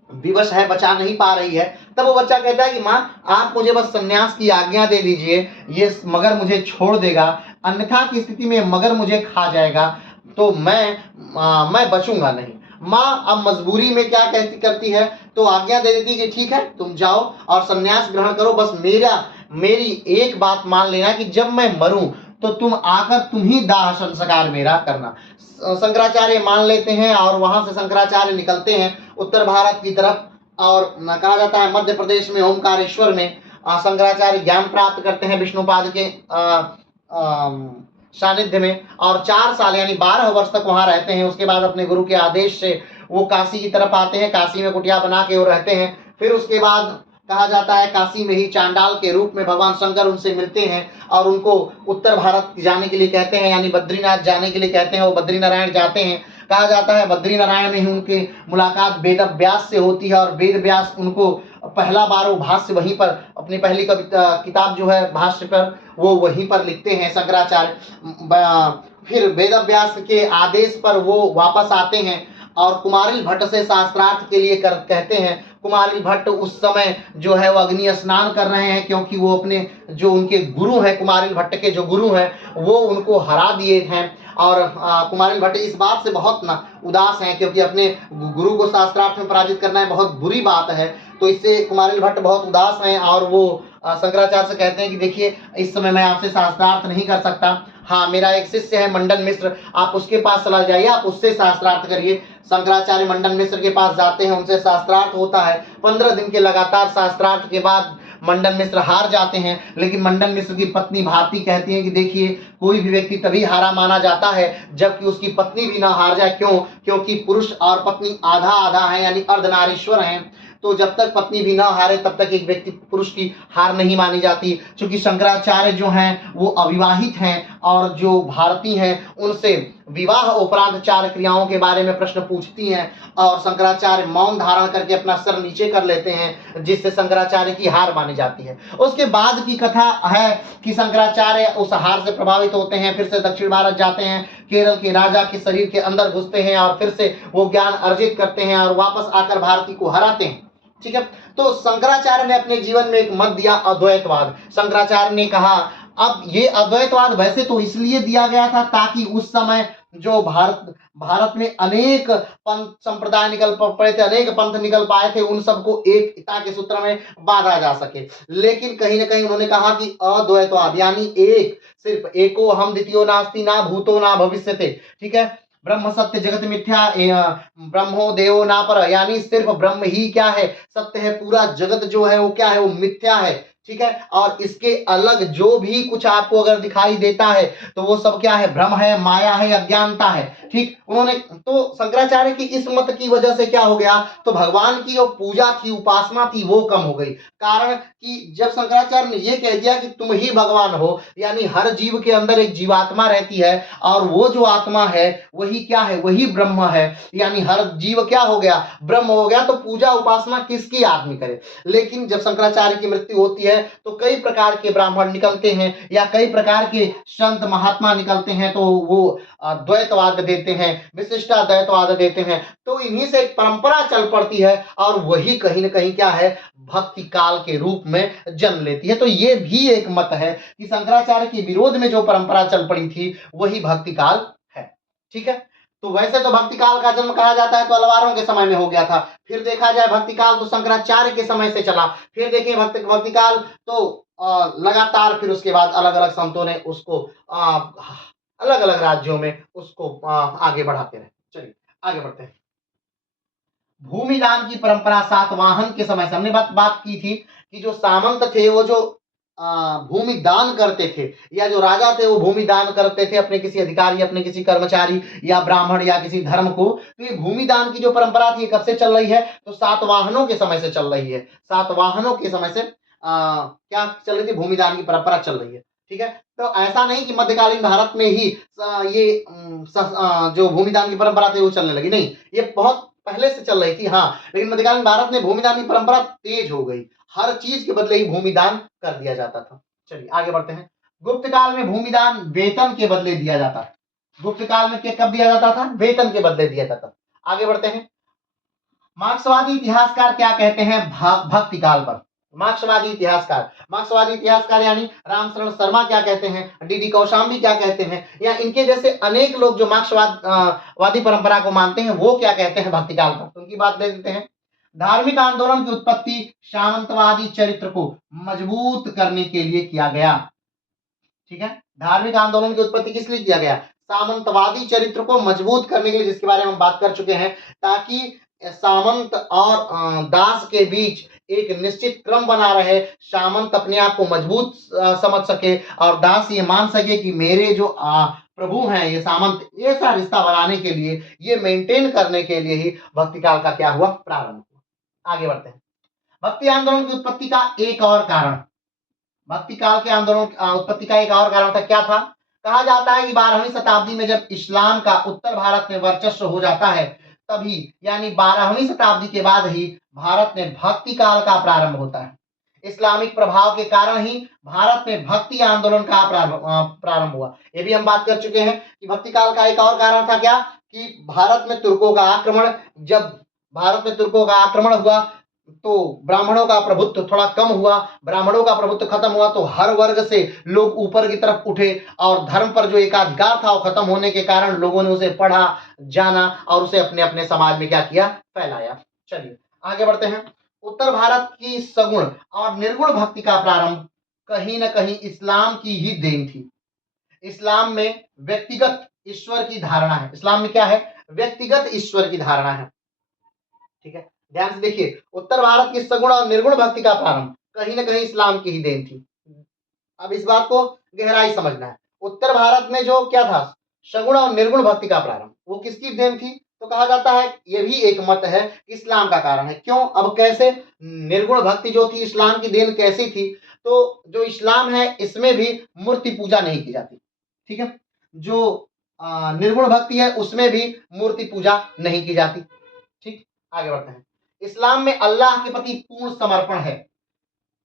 विवश है, बचा नहीं पा रही है। तब वो बच्चा कहता है कि माँ आप मुझे बस सन्यास की आज्ञा दे दीजिए, ये मगर मुझे छोड़ देगा, अन्यथा की स्थिति में मगर मुझे खा जाएगा, तो मैं बचूंगा नहीं। माँ अब मजबूरी में क्या करती है, तो आज्ञा दे देती है कि ठीक है तुम जाओ और सन्यास ग्रहण करो, बस मेरी एक बात मान लेना कि जब मैं मरूं तो तुम आकर तुम ही दाह संस्कार मेरा करना। शंकराचार्य मान लेते हैं और वहां से शंकराचार्य निकलते हैं उत्तर भारत की तरफ, और कहा जाता है मध्य प्रदेश में ओमकारेश्वर में शंकराचार्य ज्ञान प्राप्त करते हैं विष्णुपाद के सानिध्य में, और 4 साल यानी 12 वर्ष तक वहां रहते हैं। उसके बाद अपने गुरु के आदेश से वो काशी की तरफ आते हैं, काशी में कुटिया बना के वो रहते हैं। फिर उसके बाद कहा जाता है काशी में ही चांडाल के रूप में भगवान शंकर उनसे मिलते हैं और उनको उत्तर भारत जाने के लिए कहते हैं, यानी बद्रीनाथ जाने के लिए कहते हैं। वो बद्रीनारायण जाते हैं। कहा जाता है बद्रीनारायण में ही उनकी मुलाकात वेद व्यास से होती है और वेद व्यास उनको पहला बार वो भाष्य वहीं पर, अपनी पहली किताब जो है भाष्य पर, वो वहीं पर लिखते हैं शंकराचार्य। फिर वेद व्यास के आदेश पर वो वापस आते हैं और कुमारिल भट्ट से शास्त्रार्थ के लिए कहते हैं। कुमारिल भट्ट उस समय जो है वो अग्नि स्नान कर रहे हैं, क्योंकि वो अपने जो उनके गुरु हैं, कुमारिल भट्ट के जो गुरु हैं वो उनको हरा दिए हैं। और कुमारिल भट्ट इस बात से बहुत उदास हैं, क्योंकि अपने गुरु को शास्त्रार्थ में पराजित करना बहुत बुरी बात है। तो इससे कुमारिल भट्ट बहुत उदास हैं और वो शंकराचार्य से कहते हैं कि देखिए इस समय मैं आपसे शास्त्रार्थ नहीं कर सकता, हाँ, मेरा एक शिष्य है मंडन मिश्र, आप उसके पास चला जाइए, आप उससे शास्त्रार्थ करिए। शंकराचार्य मंडन मिश्र के पास जाते हैं, उनसे शास्त्रार्थ होता है। 15 दिन के लगातार शास्त्रार्थ के बाद मंडन मिश्र हार जाते हैं, लेकिन मंडन मिश्र की पत्नी भारती कहती है कि देखिए, कोई भी व्यक्ति तभी हारा माना जाता है जबकि उसकी पत्नी भी ना हार जाए। क्यों? क्योंकि पुरुष और पत्नी आधा आधा है, यानी अर्धनारीश्वर हैं। तो जब तक पत्नी भी ना हारे तब तक एक व्यक्ति पुरुष की हार नहीं मानी जाती। क्योंकि शंकराचार्य जो हैं वो अविवाहित हैं, और जो भारती हैं उनसे विवाह उपरांत 4 क्रियाओं के बारे में प्रश्न पूछती हैं, और शंकराचार्य मौन धारण करके अपना सर नीचे कर लेते हैं, जिससे शंकराचार्य की हार मानी जाती है। उसके बाद की कथा है कि शंकराचार्य उस हार से प्रभावित होते हैं, फिर से दक्षिण भारत जाते हैं, केरल के राजा के शरीर के अंदर घुसते हैं और फिर से वो ज्ञान अर्जित करते हैं और वापस आकर भारती को हराते हैं। ठीक है, तो शंकराचार्य ने अपने जीवन में एक मत दिया, अद्वैतवाद। शंकराचार्य ने कहा, अब ये अद्वैतवाद वैसे तो इसलिए दिया गया था ताकि उस समय जो भारत में अनेक पंथ संप्रदाय निकल पड़े थे, अनेक पंथ निकल पाए थे, उन सबको एकता के सूत्र में बांधा जा सके। लेकिन कहीं ना कहीं उन्होंने कहा कि अद्वैतवाद यानी एक, सिर्फ एको हम द्वितीयो नास्ति ना भूतो ना भविष्यते। ठीक है, ब्रह्म सत्य जगत मिथ्या, ब्रह्मो देवो ना पर, यानी सिर्फ ब्रह्म ही क्या है, सत्य है, पूरा जगत जो है वो क्या है, वो मिथ्या है। ठीक है, और इसके अलग जो भी कुछ आपको अगर दिखाई देता है तो वो सब क्या है, भ्रम है, माया है, अज्ञानता है। ठीक, उन्होंने तो शंकराचार्य की इस मत की वजह से क्या हो गया, तो भगवान की जो पूजा थी, उपासना थी, वो कम हो गई। कारण कि जब शंकराचार्य ने ये कह दिया कि तुम ही भगवान हो, यानी हर जीव के अंदर एक जीवात्मा रहती है, और वो जो आत्मा है वही क्या है, वही ब्रह्म है, यानी हर जीव क्या हो गया, ब्रह्म हो गया, तो पूजा उपासना किसकी आदमी करे। लेकिन जब शंकराचार्य की मृत्यु होती है तो कई प्रकार के ब्राह्मण निकलते हैं या कई प्रकार के संत महात्मा निकलते हैं, तो वो द्वैतवाद देते हैं, विशिष्टाद्वैतवाद देते हैं। तो इन्हीं से एक परंपरा चल पड़ती है, और वही कहीं ना कहीं क्या है, भक्ति काल के रूप में जन्म लेती है। तो ये भी एक मत है कि शंकराचार्य के विरोध में जो परंपरा चल पड़ी थी वही भक्ति काल है। ठीक है, तो वैसे तो भक्ति काल का जन्म कहा जाता है तो अलवारों के समय में हो गया था। फिर देखा जाए भक्ति काल तो शंकराचार्य के समय से चला। फिर देखें भक्ति काल तो लगातार फिर उसके बाद अलग अलग संतों ने उसको अलग अलग राज्यों में उसको आगे बढ़ाते रहे। चलिए आगे बढ़ते हैं। भूमिदान की परंपरा सातवाहन के समय से हमने बात की थी कि जो सामंत थे वो जो भूमि दान करते थे, या जो राजा थे वो भूमि दान करते थे अपने किसी अधिकारी, अपने किसी कर्मचारी या ब्राह्मण या किसी धर्म को। तो ये भूमि दान की जो परंपरा थी कब से चल रही है, तो सातवाहनों के समय से चल रही है। सातवाहनों के समय से क्या चल रही थी, भूमि दान की परंपरा चल रही है। ठीक है, तो ऐसा नहीं कि मध्यकालीन भारत में ही ये जो भूमिदान की परंपरा थी वो चलने लगी, नहीं, ये बहुत पहले से चल रही थी। हाँ, लेकिन मध्यकालीन भारत में भूमिदान की परंपरा तेज हो गई, हर चीज के बदले ही भूमिदान कर दिया जाता था। चलिए आगे बढ़ते हैं। गुप्त काल में भूमिदान वेतन के बदले दिया जाता था। गुप्त काल में कब दिया जाता था, वेतन के बदले दिया जाता था। आगे बढ़ते हैं। मार्क्सवादी इतिहासकार क्या कहते हैं भक्ति काल पर। मार्क्सवादी इतिहासकार यानी रामशरण शर्मा क्या कहते हैं, डीडी कौशाम्बी क्या कहते हैं, या इनके जैसे अनेक लोग जो मार्क्सवादी परंपरा को मानते हैं वो क्या कहते हैं भक्ति काल पर, उनकी बात ले लेते हैं। धार्मिक आंदोलन की उत्पत्ति सामंतवादी चरित्र को मजबूत करने के लिए किया गया। ठीक है, धार्मिक आंदोलन की उत्पत्ति किस लिए किया गया, सामंतवादी चरित्र को मजबूत करने के लिए, जिसके बारे में हम बात कर चुके हैं, ताकि सामंत और दास के बीच एक निश्चित क्रम बना रहे, सामंत अपने आप को मजबूत समझ सके और दास ये मान सके कि मेरे जो प्रभु हैं ये सामंत, ऐसा रिश्ता बनाने के लिए, ये मेंटेन करने के लिए ही भक्ति काल का क्या हुआ, प्रारंभ हुआ। आगे बढ़ते हैं। भक्ति आंदोलन की उत्पत्ति का एक और कारण, भक्ति काल के आंदोलन उत्पत्ति का एक और कारण था, क्या था, कहा जाता है कि 12वीं शताब्दी में जब इस्लाम का उत्तर भारत में वर्चस्व हो जाता है, तभी यानी 12वीं शताब्दी के बाद ही भारत में भक्ति काल का प्रारंभ होता है। इस्लामिक प्रभाव के कारण ही भारत में भक्ति आंदोलन का प्रारंभ हुआ। ये भी हम बात कर चुके हैं कि भक्ति काल का एक और कारण था क्या, कि भारत में तुर्कों का आक्रमण, जब भारत में तुर्कों का आक्रमण हुआ तो ब्राह्मणों का प्रभुत्व थोड़ा कम हुआ, ब्राह्मणों का प्रभुत्व खत्म हुआ, तो हर वर्ग से लोग ऊपर की तरफ उठे, और धर्म पर जो एकाधिकार था वो खत्म होने के कारण लोगों ने उसे पढ़ा, जाना और उसे अपने अपने समाज में क्या किया, फैलाया। चलिए आगे बढ़ते हैं। उत्तर भारत की सगुण और निर्गुण भक्ति का प्रारंभ कहीं ना कहीं इस्लाम की ही देन थी। इस्लाम में व्यक्तिगत ईश्वर की धारणा है। इस्लाम में क्या है? व्यक्तिगत ईश्वर की धारणा है। ठीक है, ध्यान से देखिए, उत्तर भारत की सगुण और निर्गुण भक्ति का प्रारंभ कहीं ना कहीं इस्लाम की ही देन थी। अब इस बात को गहराई समझना है। उत्तर भारत में जो क्या था, सगुण और निर्गुण भक्ति का प्रारंभ, वो किसकी देन थी? तो कहा जाता है, ये भी एक मत है कि इस्लाम का कारण है। क्यों? अब कैसे? निर्गुण भक्ति जो थी इस्लाम की देन कैसी थी? तो जो इस्लाम है इसमें भी मूर्ति पूजा नहीं की जाती। ठीक है, जो निर्गुण भक्ति है उसमें भी मूर्ति पूजा नहीं की जाती। ठीक, आगे बढ़ते हैं। इस्लाम में अल्लाह के प्रति पूर्ण समर्पण है।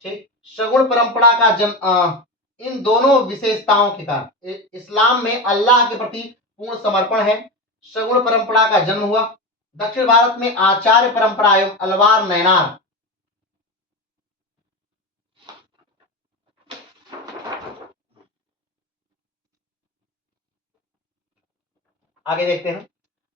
ठीक, सगुण परंपरा का जन्म इन दोनों विशेषताओं के कारण इस्लाम में अल्लाह के प्रति पूर्ण समर्पण है, सगुण परंपरा का जन्म हुआ। दक्षिण भारत में आचार्य परंपरा एवं अलवार नयनार, आगे देखते हैं।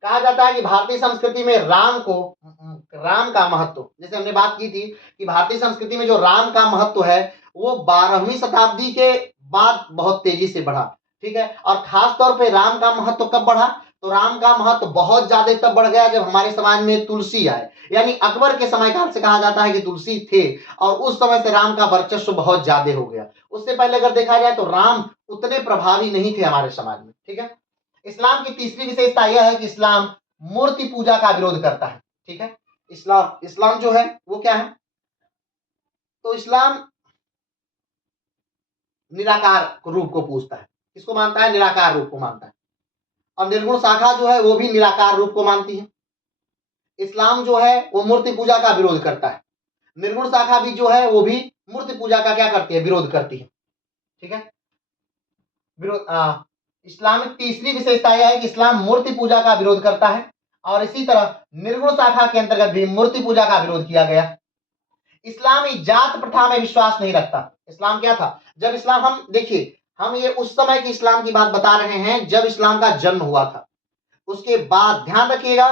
कहा जाता है कि भारतीय संस्कृति में राम का महत्व, जैसे हमने बात की थी कि भारतीय संस्कृति में जो राम का महत्व है वो 12वीं शताब्दी के बाद बहुत तेजी से बढ़ा। ठीक है, और खास तौर पे राम का महत्व कब बढ़ा? तो राम का महत्व बहुत ज्यादा तब बढ़ गया जब हमारे समाज में तुलसी आए। यानी अकबर के समय काल से कहा जाता है कि तुलसी थे और उस समय से राम का वर्चस्व बहुत ज्यादा हो गया। उससे पहले अगर देखा जाए तो राम उतने प्रभावी नहीं थे हमारे समाज में। ठीक है, इस्लाम की तीसरी विशेषता यह है कि इस्लाम मूर्ति पूजा का विरोध करता है। ठीक है, इस्लाम जो है वो क्या है? तो इस्लाम निराकार रूप को पूजता है। किसको मानता है? निराकार रूप को मानता है। और निर्गुण शाखा जो है वो भी निराकार रूप को मानती है। इस्लाम जो है वो मूर्ति पूजा का विरोध करता है। निर्गुण शाखा भी जो है वो भी मूर्ति पूजा का क्या करती है? विरोध करती है। ठीक है, विरोध इस्लाम में तीसरी विशेषता यह है कि इस्लाम मूर्ति पूजा का विरोध करता है और इसी तरह निर्गुण शाखा के अंतर्गत भी मूर्ति पूजा का विरोध किया गया। इस्लाम जात प्रथा में विश्वास नहीं रखता। इस्लाम क्या था? जब इस्लाम, हम देखिए, हम ये उस समय की इस्लाम की बात बता रहे हैं जब इस्लाम का जन्म हुआ था। उसके बाद ध्यान रखिएगा,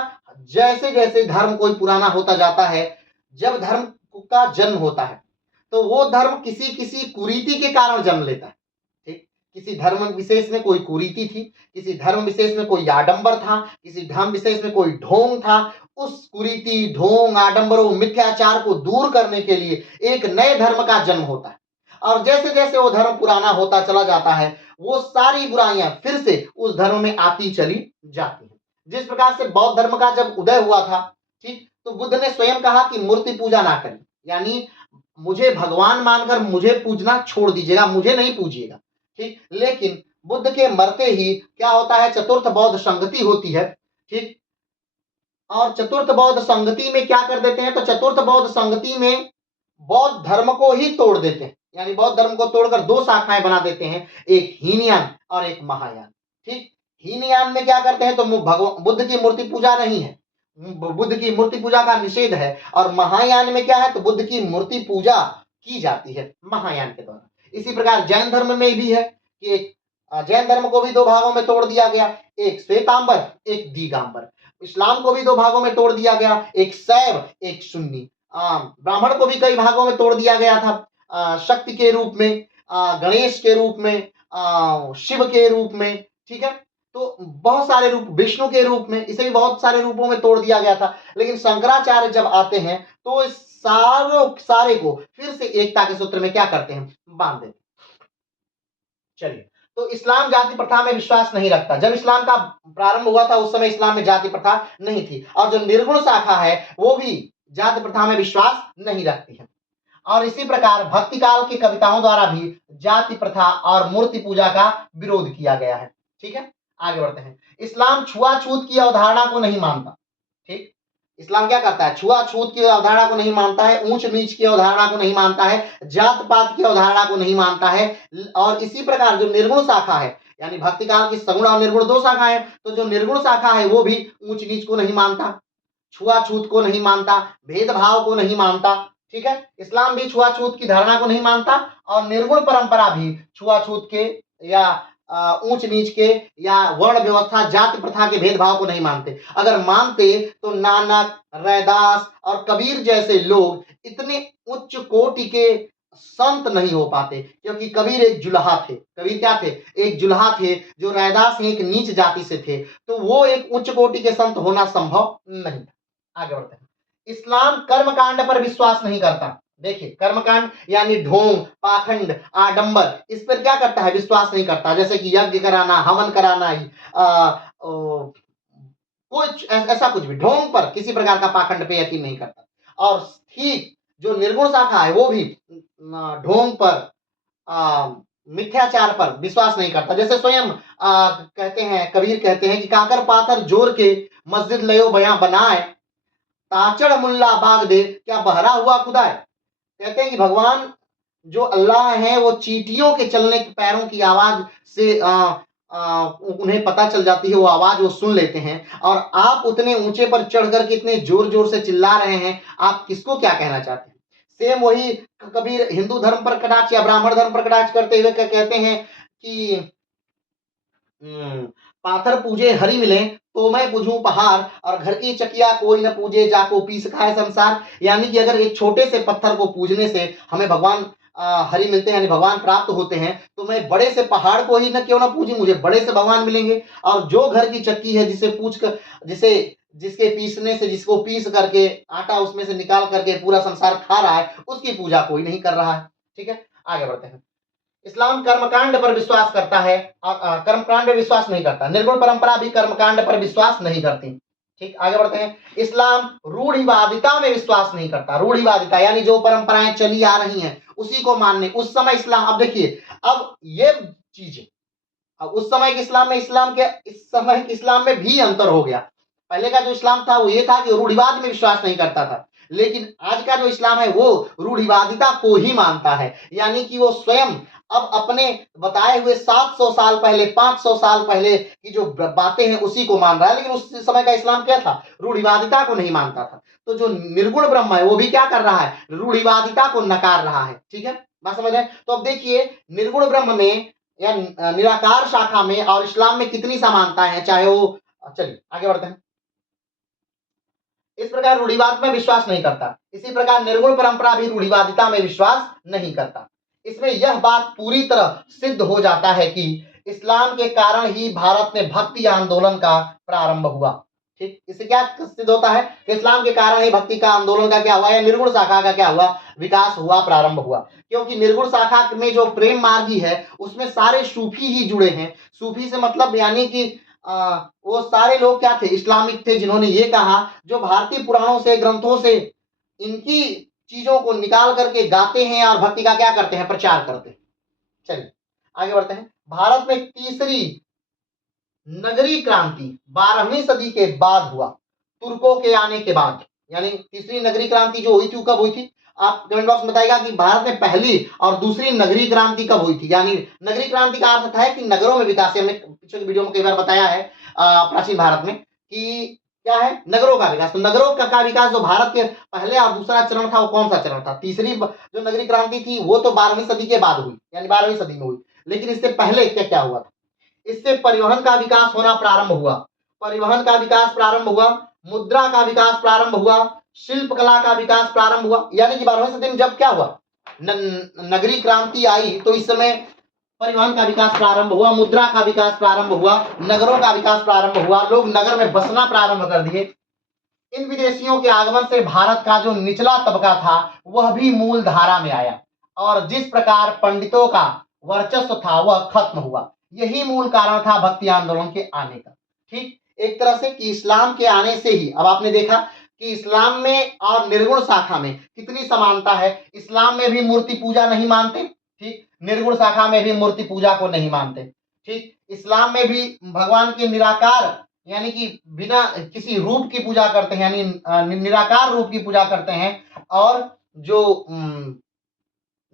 जैसे जैसे धर्म कोई पुराना होता जाता है, जब धर्म का जन्म होता है तो वो धर्म किसी किसी कुरीति के कारण जन्म लेता है। ठीक, किसी धर्म विशेष में कोई कुरीति थी, किसी धर्म विशेष में कोई आडंबर था, किसी धर्म विशेष में कोई ढोंग था। उस कुरीति, ढोंग, आडंबर, मिथ्याचार को दूर करने के लिए एक नए धर्म का जन्म होता है और जैसे जैसे वो धर्म पुराना होता चला जाता है वो सारी बुराइयां फिर से उस धर्म में आती चली जाती हैं। जिस प्रकार से बौद्ध धर्म का जब उदय हुआ था, ठीक, तो बुद्ध ने स्वयं कहा कि मूर्ति पूजा ना करें, यानी मुझे भगवान मानकर मुझे पूजना छोड़ दीजिएगा, मुझे नहीं पूजिएगा। ठीक, लेकिन बुद्ध के मरते ही क्या होता है? चतुर्थ बौद्ध संगति होती है। ठीक, और चतुर्थ बौद्ध संगति में क्या कर देते हैं? तो चतुर्थ बौद्ध संगति में बौद्ध धर्म को ही तोड़ देते हैं, यानी बौद्ध धर्म को तोड़कर दो शाखाएं बना देते हैं, एक हीनयान और एक महायान। ठीक, हीनयान में क्या करते हैं? तो भगवान बुद्ध की मूर्ति पूजा नहीं है, बुद्ध की मूर्ति पूजा का निषेध है। और महायान में क्या है? तो बुद्ध की मूर्ति पूजा की जाती है महायान के द्वारा। इसी प्रकार जैन धर्म में भी है कि जैन धर्म को भी दो भागों में तोड़ दिया गया, एक श्वेतांबर, एक दिगंबर। इस्लाम को भी दो भागों में तोड़ दिया गया, एक शैव, एक सुन्नी। ब्राह्मण को भी कई भागों में तोड़ दिया गया था, शक्ति के रूप में, गणेश के रूप में, शिव के रूप में। ठीक है, तो बहुत सारे रूप, विष्णु के रूप में, इसे भी बहुत सारे रूपों में तोड़ दिया गया था। लेकिन शंकराचार्य जब आते हैं तो इस सारे को फिर से एकता के सूत्र में क्या करते हैं? बांध देते। चलिए, तो इस्लाम जाति प्रथा में विश्वास नहीं रखता। जब इस्लाम का प्रारंभ हुआ था उस समय इस्लाम में जाति प्रथा नहीं थी और जो निर्गुण शाखा है वो भी जाति प्रथा में विश्वास नहीं रखती है। और इसी प्रकार भक्ति काल की कविताओं द्वारा भी जाति प्रथा और मूर्ति पूजा का विरोध किया गया है। ठीक है, आगे बढ़ते हैं। इस्लाम छुआछूत की अवधारणा को नहीं मानता। ठीक, इस्लाम क्या करता है? छुआछूत की अवधारणा को नहीं मानता है, ऊंच नीच की अवधारणा को नहीं मानता है, जात पात की अवधारणा को नहीं मानता है। और इसी प्रकार जो निर्गुण शाखा है, यानी भक्ति काल की सगुण और निर्गुण दो शाखा है, तो जो निर्गुण शाखा है वो भी ऊंच नीच को नहीं मानता, छुआछूत को नहीं मानता, भेदभाव को नहीं मानता। ठीक है, इस्लाम भी छुआछूत की धारणा को नहीं मानता और निर्गुण परंपरा भी छुआछूत के या ऊंच नीच के या वर्ण व्यवस्था, जाति प्रथा के भेदभाव को नहीं मानते। अगर मानते तो नानक, रैदास और कबीर जैसे लोग इतने उच्च कोटि के संत नहीं हो पाते, क्योंकि कबीर एक जुल्हा थे। कबीर क्या थे? एक जुल्हा थे, जो रैदास एक नीच जाति से थे, तो वो एक उच्च कोटि के संत होना संभव नहीं था। आगे बढ़ते हैं। इस्लाम कर्मकांड पर विश्वास नहीं करता। देखिए, कर्मकांड यानी ढोंग, पाखंड, आडंबर, इस पर क्या करता है? विश्वास नहीं करता। जैसे कि यज्ञ कराना, हवन कराना, कुछ ऐसा कुछ भी ढोंग पर, किसी प्रकार का पाखंड पे यकीन नहीं करता। और ठीक जो निर्गुण शाखा है वो भी ढोंग पर, मिथ्याचार पर विश्वास नहीं करता। जैसे स्वयं कहते हैं, कबीर कहते हैं कि काकर पाथर जोर के मस्जिद लयो बयां बनाए, ताचड़ मुल्ला बाग दे क्या बहरा हुआ खुदाए। कहते हैं कि भगवान जो अल्लाह है वो चींटियों के चलने के पैरों की आवाज से उन्हें पता चल जाती है, वो आवाज वो सुन लेते हैं। और आप उतने ऊंचे पर चढ़ करके इतने जोर जोर से चिल्ला रहे हैं, आप किसको क्या कहना चाहते हैं? सेम वही कबीर हिंदू धर्म पर कटाक्ष या ब्राह्मण धर्म पर कटाक्ष करते हुए कहते हैं कि पाथर पूजे हरि मिले तो मैं पूजूं पहाड़, और घर की चकिया कोई न पूजे जाको पी खाए संसार। यानी कि अगर एक छोटे से पत्थर को पूजने से हमें भगवान हरि मिलते हैं, यानी भगवान प्राप्त होते हैं, तो मैं बड़े से पहाड़ को ही न क्यों ना पूजूं, मुझे बड़े से भगवान मिलेंगे। और जो घर की चक्की है, जिसे पूछ कर, जिसे जिसके पीसने से, जिसको पीस करके आटा उसमें से निकाल करके पूरा संसार खा रहा है, उसकी पूजा कोई नहीं कर रहा है। ठीक है, आगे बढ़ते हैं। इस्लाम कर्मकांड पर विश्वास करता है, कर्मकांड पर विश्वास नहीं करता। निर्गुण परंपरा भी कर्मकांड पर विश्वास नहीं करती। ठीक, आगे बढ़ते हैं। इस्लाम रूढ़िवादिता में विश्वास नहीं करता। रूढ़िवादिता यानी जो परंपराएं चली आ रही हैं उसी को मानने। उस समय इस्लाम, अब देखिए, अब ये चीजें, अब उस समय के इस्लाम में, इस्लाम के इस समय के इस्लाम में भी अंतर हो गया। पहले का जो इस्लाम था वो ये था कि रूढ़िवाद में विश्वास नहीं करता था, लेकिन आज का जो इस्लाम है वो रूढ़िवादिता को ही मानता है। यानी कि वो स्वयं अब अपने बताए हुए 700 साल पहले, 500 साल पहले की जो बातें हैं उसी को मान रहा है। लेकिन उस समय का इस्लाम क्या था? रूढ़िवादिता को नहीं मानता था। तो जो निर्गुण ब्रह्म है वो भी क्या कर रहा है? रूढ़िवादिता को नकार रहा है। ठीक है, बात समझ रहे हैं? तो अब देखिए, निर्गुण ब्रह्म में या निराकार शाखा में और इस्लाम में कितनी समानताएं हैं, चाहे वो, चलिए आगे बढ़ते हैं। इस प्रकार रूढ़िवाद में विश्वास नहीं करता। इसी प्रकार निर्गुण परंपरा भी रूढ़िवादिता में विश्वास नहीं करता। इसमें यह बात पूरी तरह सिद्ध हो जाता है कि इस्लाम के कारण ही भारत में भक्ति आंदोलन का प्रारंभ हुआ। ठीक, इससे क्या सिद्ध होता है कि इस्लाम के कारण ही भक्ति का आंदोलन का क्या हुआ, या निर्गुण शाखा का क्या हुआ, विकास हुआ, प्रारंभ हुआ। क्योंकि निर्गुण शाखा में जो प्रेम मार्गी है उसमें सारे सूफी ही जुड़े हैं। सूफी से मतलब यानी कि वो सारे लोग क्या थे? इस्लामिक थे, जिन्होंने ये कहा, जो भारतीय पुराणों से, ग्रंथों से इनकी चीजों को निकाल करके गाते हैं और भक्ति का क्या करते हैं? प्रचार करते हैं। चलिए आगे बढ़ते हैं। भारत में तीसरी नगरी क्रांति 12वीं सदी के बाद हुआ, तुर्कों के आने के बाद। यानी तीसरी नगरी क्रांति जो हुई थी, कब हुई थी? आप कमेंट बॉक्स में बताइएगा कि भारत में पहली और दूसरी नगरी क्रांति कब हुई थी। यानी नगरी क्रांति का अर्थ है कि नगरों में विकास। हमने पिछले वीडियो में कई बार बताया है प्राचीन भारत में कि क्या है? नगरों का विकास। तो नगरों का विकास जो भारत के पहले और दूसरा चरण था, वो कौन सा चरण था? तीसरी जो नगरी क्रांति थी वो तो 12वीं सदी के बाद हुई, यानी 12वीं सदी में हुई। लेकिन इससे पहले क्या क्या हुआ था? इससे परिवहन का विकास होना प्रारंभ हुआ। परिवहन का विकास प्रारंभ हुआ, मुद्रा का विकास प्रारंभ हुआ, शिल्प कला का विकास प्रारंभ हुआ। यानी कि 12वीं सदी में जब क्या हुआ, नगरी क्रांति आई, तो इस समय परिवहन का विकास प्रारंभ हुआ, मुद्रा का विकास प्रारंभ हुआ, नगरों का विकास प्रारंभ हुआ, लोग नगर में बसना प्रारंभ कर दिए। इन विदेशियों के आगमन से भारत का जो निचला तबका था वह भी मूल धारा में आया, और जिस प्रकार पंडितों का वर्चस्व था वह खत्म हुआ। यही मूल कारण था भक्ति आंदोलन के आने का। ठीक, एक तरह से कि इस्लाम के आने से ही, अब आपने देखा कि इस्लाम में और निर्गुण शाखा में कितनी समानता है। इस्लाम में भी मूर्ति पूजा नहीं मानते, ठीक, निर्गुण शाखा में भी मूर्ति पूजा को नहीं मानते। ठीक, इस्लाम में भी भगवान के निराकार यानी कि बिना किसी रूप की पूजा करते हैं, यानी निराकार रूप की पूजा करते हैं। और जो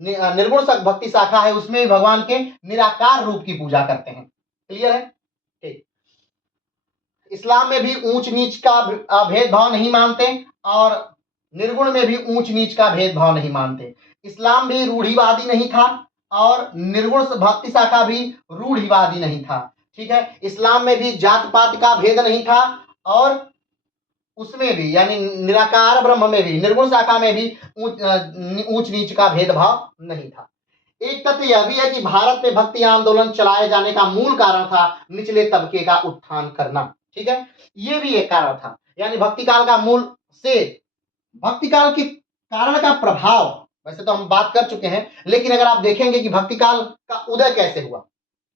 निर्गुण भक्ति शाखा है उसमें भी भगवान के निराकार रूप की पूजा करते हैं। क्लियर है? ठीक, इस्लाम में भी ऊंच नीच का भेदभाव नहीं मानते, और निर्गुण में भी ऊंच नीच का भेदभाव नहीं मानते। इस्लाम भी रूढ़िवादी नहीं था, और निर्गुण भक्ति शाखा भी रूढ़िवादी नहीं था। ठीक है, इस्लाम में भी जात पात का भेद नहीं था, और उसमें भी यानी निराकार ब्रह्म में भी, निर्गुण शाखा में भी ऊंच नीच का भेदभाव नहीं था। एक तथ्य यह भी है कि भारत में भक्ति आंदोलन चलाए जाने का मूल कारण था निचले तबके का उत्थान करना। ठीक है, ये भी एक कारण था। यानी भक्ति काल का मूल से भक्ति काल के कारण का प्रभाव वैसे तो हम बात कर चुके हैं, लेकिन अगर आप देखेंगे कि भक्ति काल का उदय कैसे हुआ,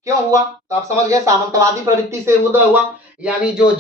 क्यों हुआ, तो आप समझ गए सामंतवादी प्रवृत्ति से उदय हुआ। यानी जो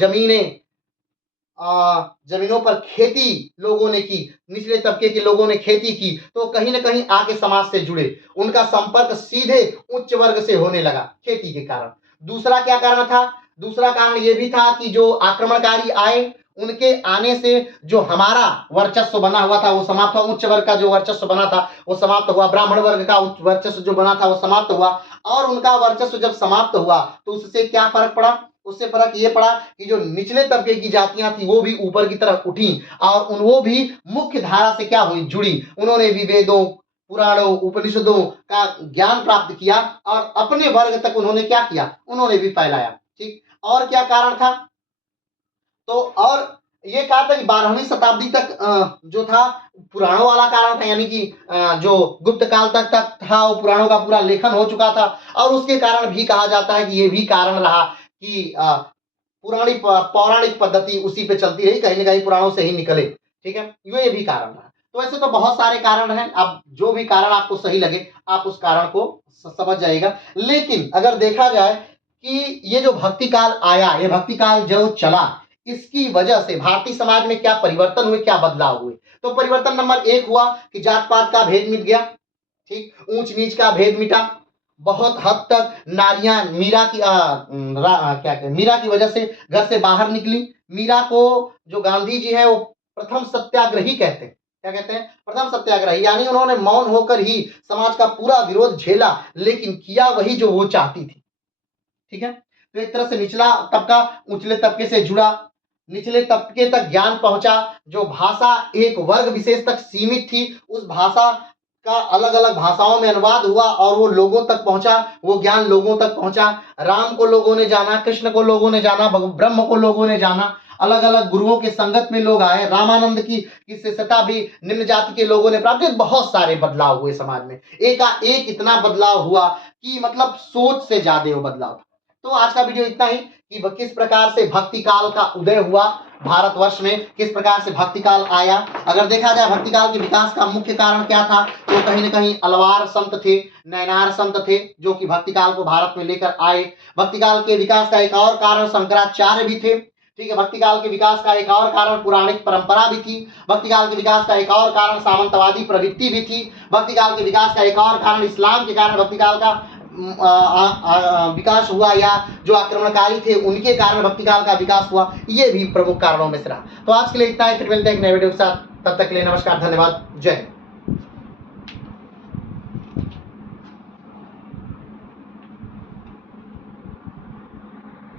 जमीनों पर खेती लोगों ने की, निचले तबके के लोगों ने खेती की, तो कहीं ना कहीं आके समाज से जुड़े, उनका संपर्क सीधे उच्च वर्ग से होने लगा खेती के कारण। दूसरा क्या कारण था? दूसरा कारण यह भी था कि जो आक्रमणकारी आए, उनके आने से जो हमारा वर्चस्व बना हुआ था वो समाप्त हुआ। उच्च वर्ग का जो वर्चस्व बना था वो समाप्त हुआ, ब्राह्मण वर्ग का वर्चस्व जो बना था वो समाप्त हुआ। और उनका वर्चस्व जब समाप्त हुआ तो उससे क्या फर्क पड़ा? उससे फर्क ये पड़ा कि जो निचले तबके की जातियां थी वो भी ऊपर की तरफ उठी और वो भी मुख्य धारा से क्या हुई, जुड़ी। उन्होंने भी वेदों, पुराणों, उपनिषदों का ज्ञान प्राप्त किया और अपने वर्ग तक उन्होंने क्या किया, उन्होंने भी फैलाया। ठीक, और क्या कारण था? तो और ये कहा था कि 12वीं शताब्दी तक जो था पुराणों वाला कारण था, यानी कि जो गुप्त काल तक था वो पुराणों का पूरा लेखन हो चुका था। और उसके कारण भी कहा जाता है कि ये भी कारण रहा कि पुरानी पौराणिक पद्धति उसी पे चलती रही, कहीं ना कहीं पुराणों से ही निकले। ठीक है, ये भी कारण रहा। तो ऐसे तो बहुत सारे कारण हैं, अब जो भी कारण आपको सही लगे आप उस कारण को समझ जाइएगा। लेकिन अगर देखा जाए कि ये जो भक्ति काल आया, ये भक्ति काल जो चला, इसकी वजह से भारतीय समाज में क्या परिवर्तन हुए, क्या बदलाव हुए? तो परिवर्तन नंबर 1 हुआ कि जात पात का भेद मिट गया। ठीक, ऊंच नीच का भेद मिटा। बहुत हद तक नारियां मीरा की वजह से घर से बाहर निकली। मीरा को जो गांधी जी है वो प्रथम सत्याग्रही कहते हैं। क्या कहते हैं? प्रथम सत्याग्रही। यानी उन्होंने मौन होकर ही समाज का पूरा विरोध झेला, लेकिन किया वही जो वो चाहती थी। ठीक है, तो एक तरह से निचला तबका उचले तबके से जुड़ा, निचले तबके तक ज्ञान पहुंचा। जो भाषा एक वर्ग विशेष तक सीमित थी, उस भाषा का अलग अलग भाषाओं में अनुवाद हुआ और वो लोगों तक पहुंचा, वो ज्ञान लोगों तक पहुंचा। राम को लोगों ने जाना, कृष्ण को लोगों ने जाना, ब्रह्म को लोगों ने जाना। अलग अलग गुरुओं के संगत में लोग आए। रामानंद की शिष्यता भी निम्न जाति के लोगों ने प्राप्त। बहुत सारे बदलाव हुए समाज में, एक इतना बदलाव हुआ कि मतलब सोच से ज्यादा वो बदलाव था। तो आज का वीडियो इतना ही कि किस प्रकार से भक्ति काल का उदय हुआ भारतवर्ष में, किस प्रकार से भक्ति काल आया। अगर देखा जाए भक्ति काल के विकास का मुख्य कारण क्या था, तो कहीं ना कहीं अलवार संत थे, नैनार संत थे, जो कि भक्ति काल को भारत में लेकर आए। भक्ति काल के विकास का एक और कारण शंकराचार्य भी थे। ठीक है, भक्ति काल के विकास का एक और कारण पौराणिक परंपरा भी थी। भक्ति काल के विकास का एक और कारण सामंतवादी प्रवृत्ति भी थी। भक्ति काल के विकास का एक और कारण इस्लाम के कारण भक्ति काल का विकास हुआ, या जो आक्रमणकारी थे उनके कारण भक्ति काल का विकास हुआ। ये भी प्रमुख कारणों में से रहा। तो आज के लिए इतना ही, फिर मिलते हैं एक नए वीडियो के साथ। तब तक के लिए नमस्कार, धन्यवाद, जय हिंद।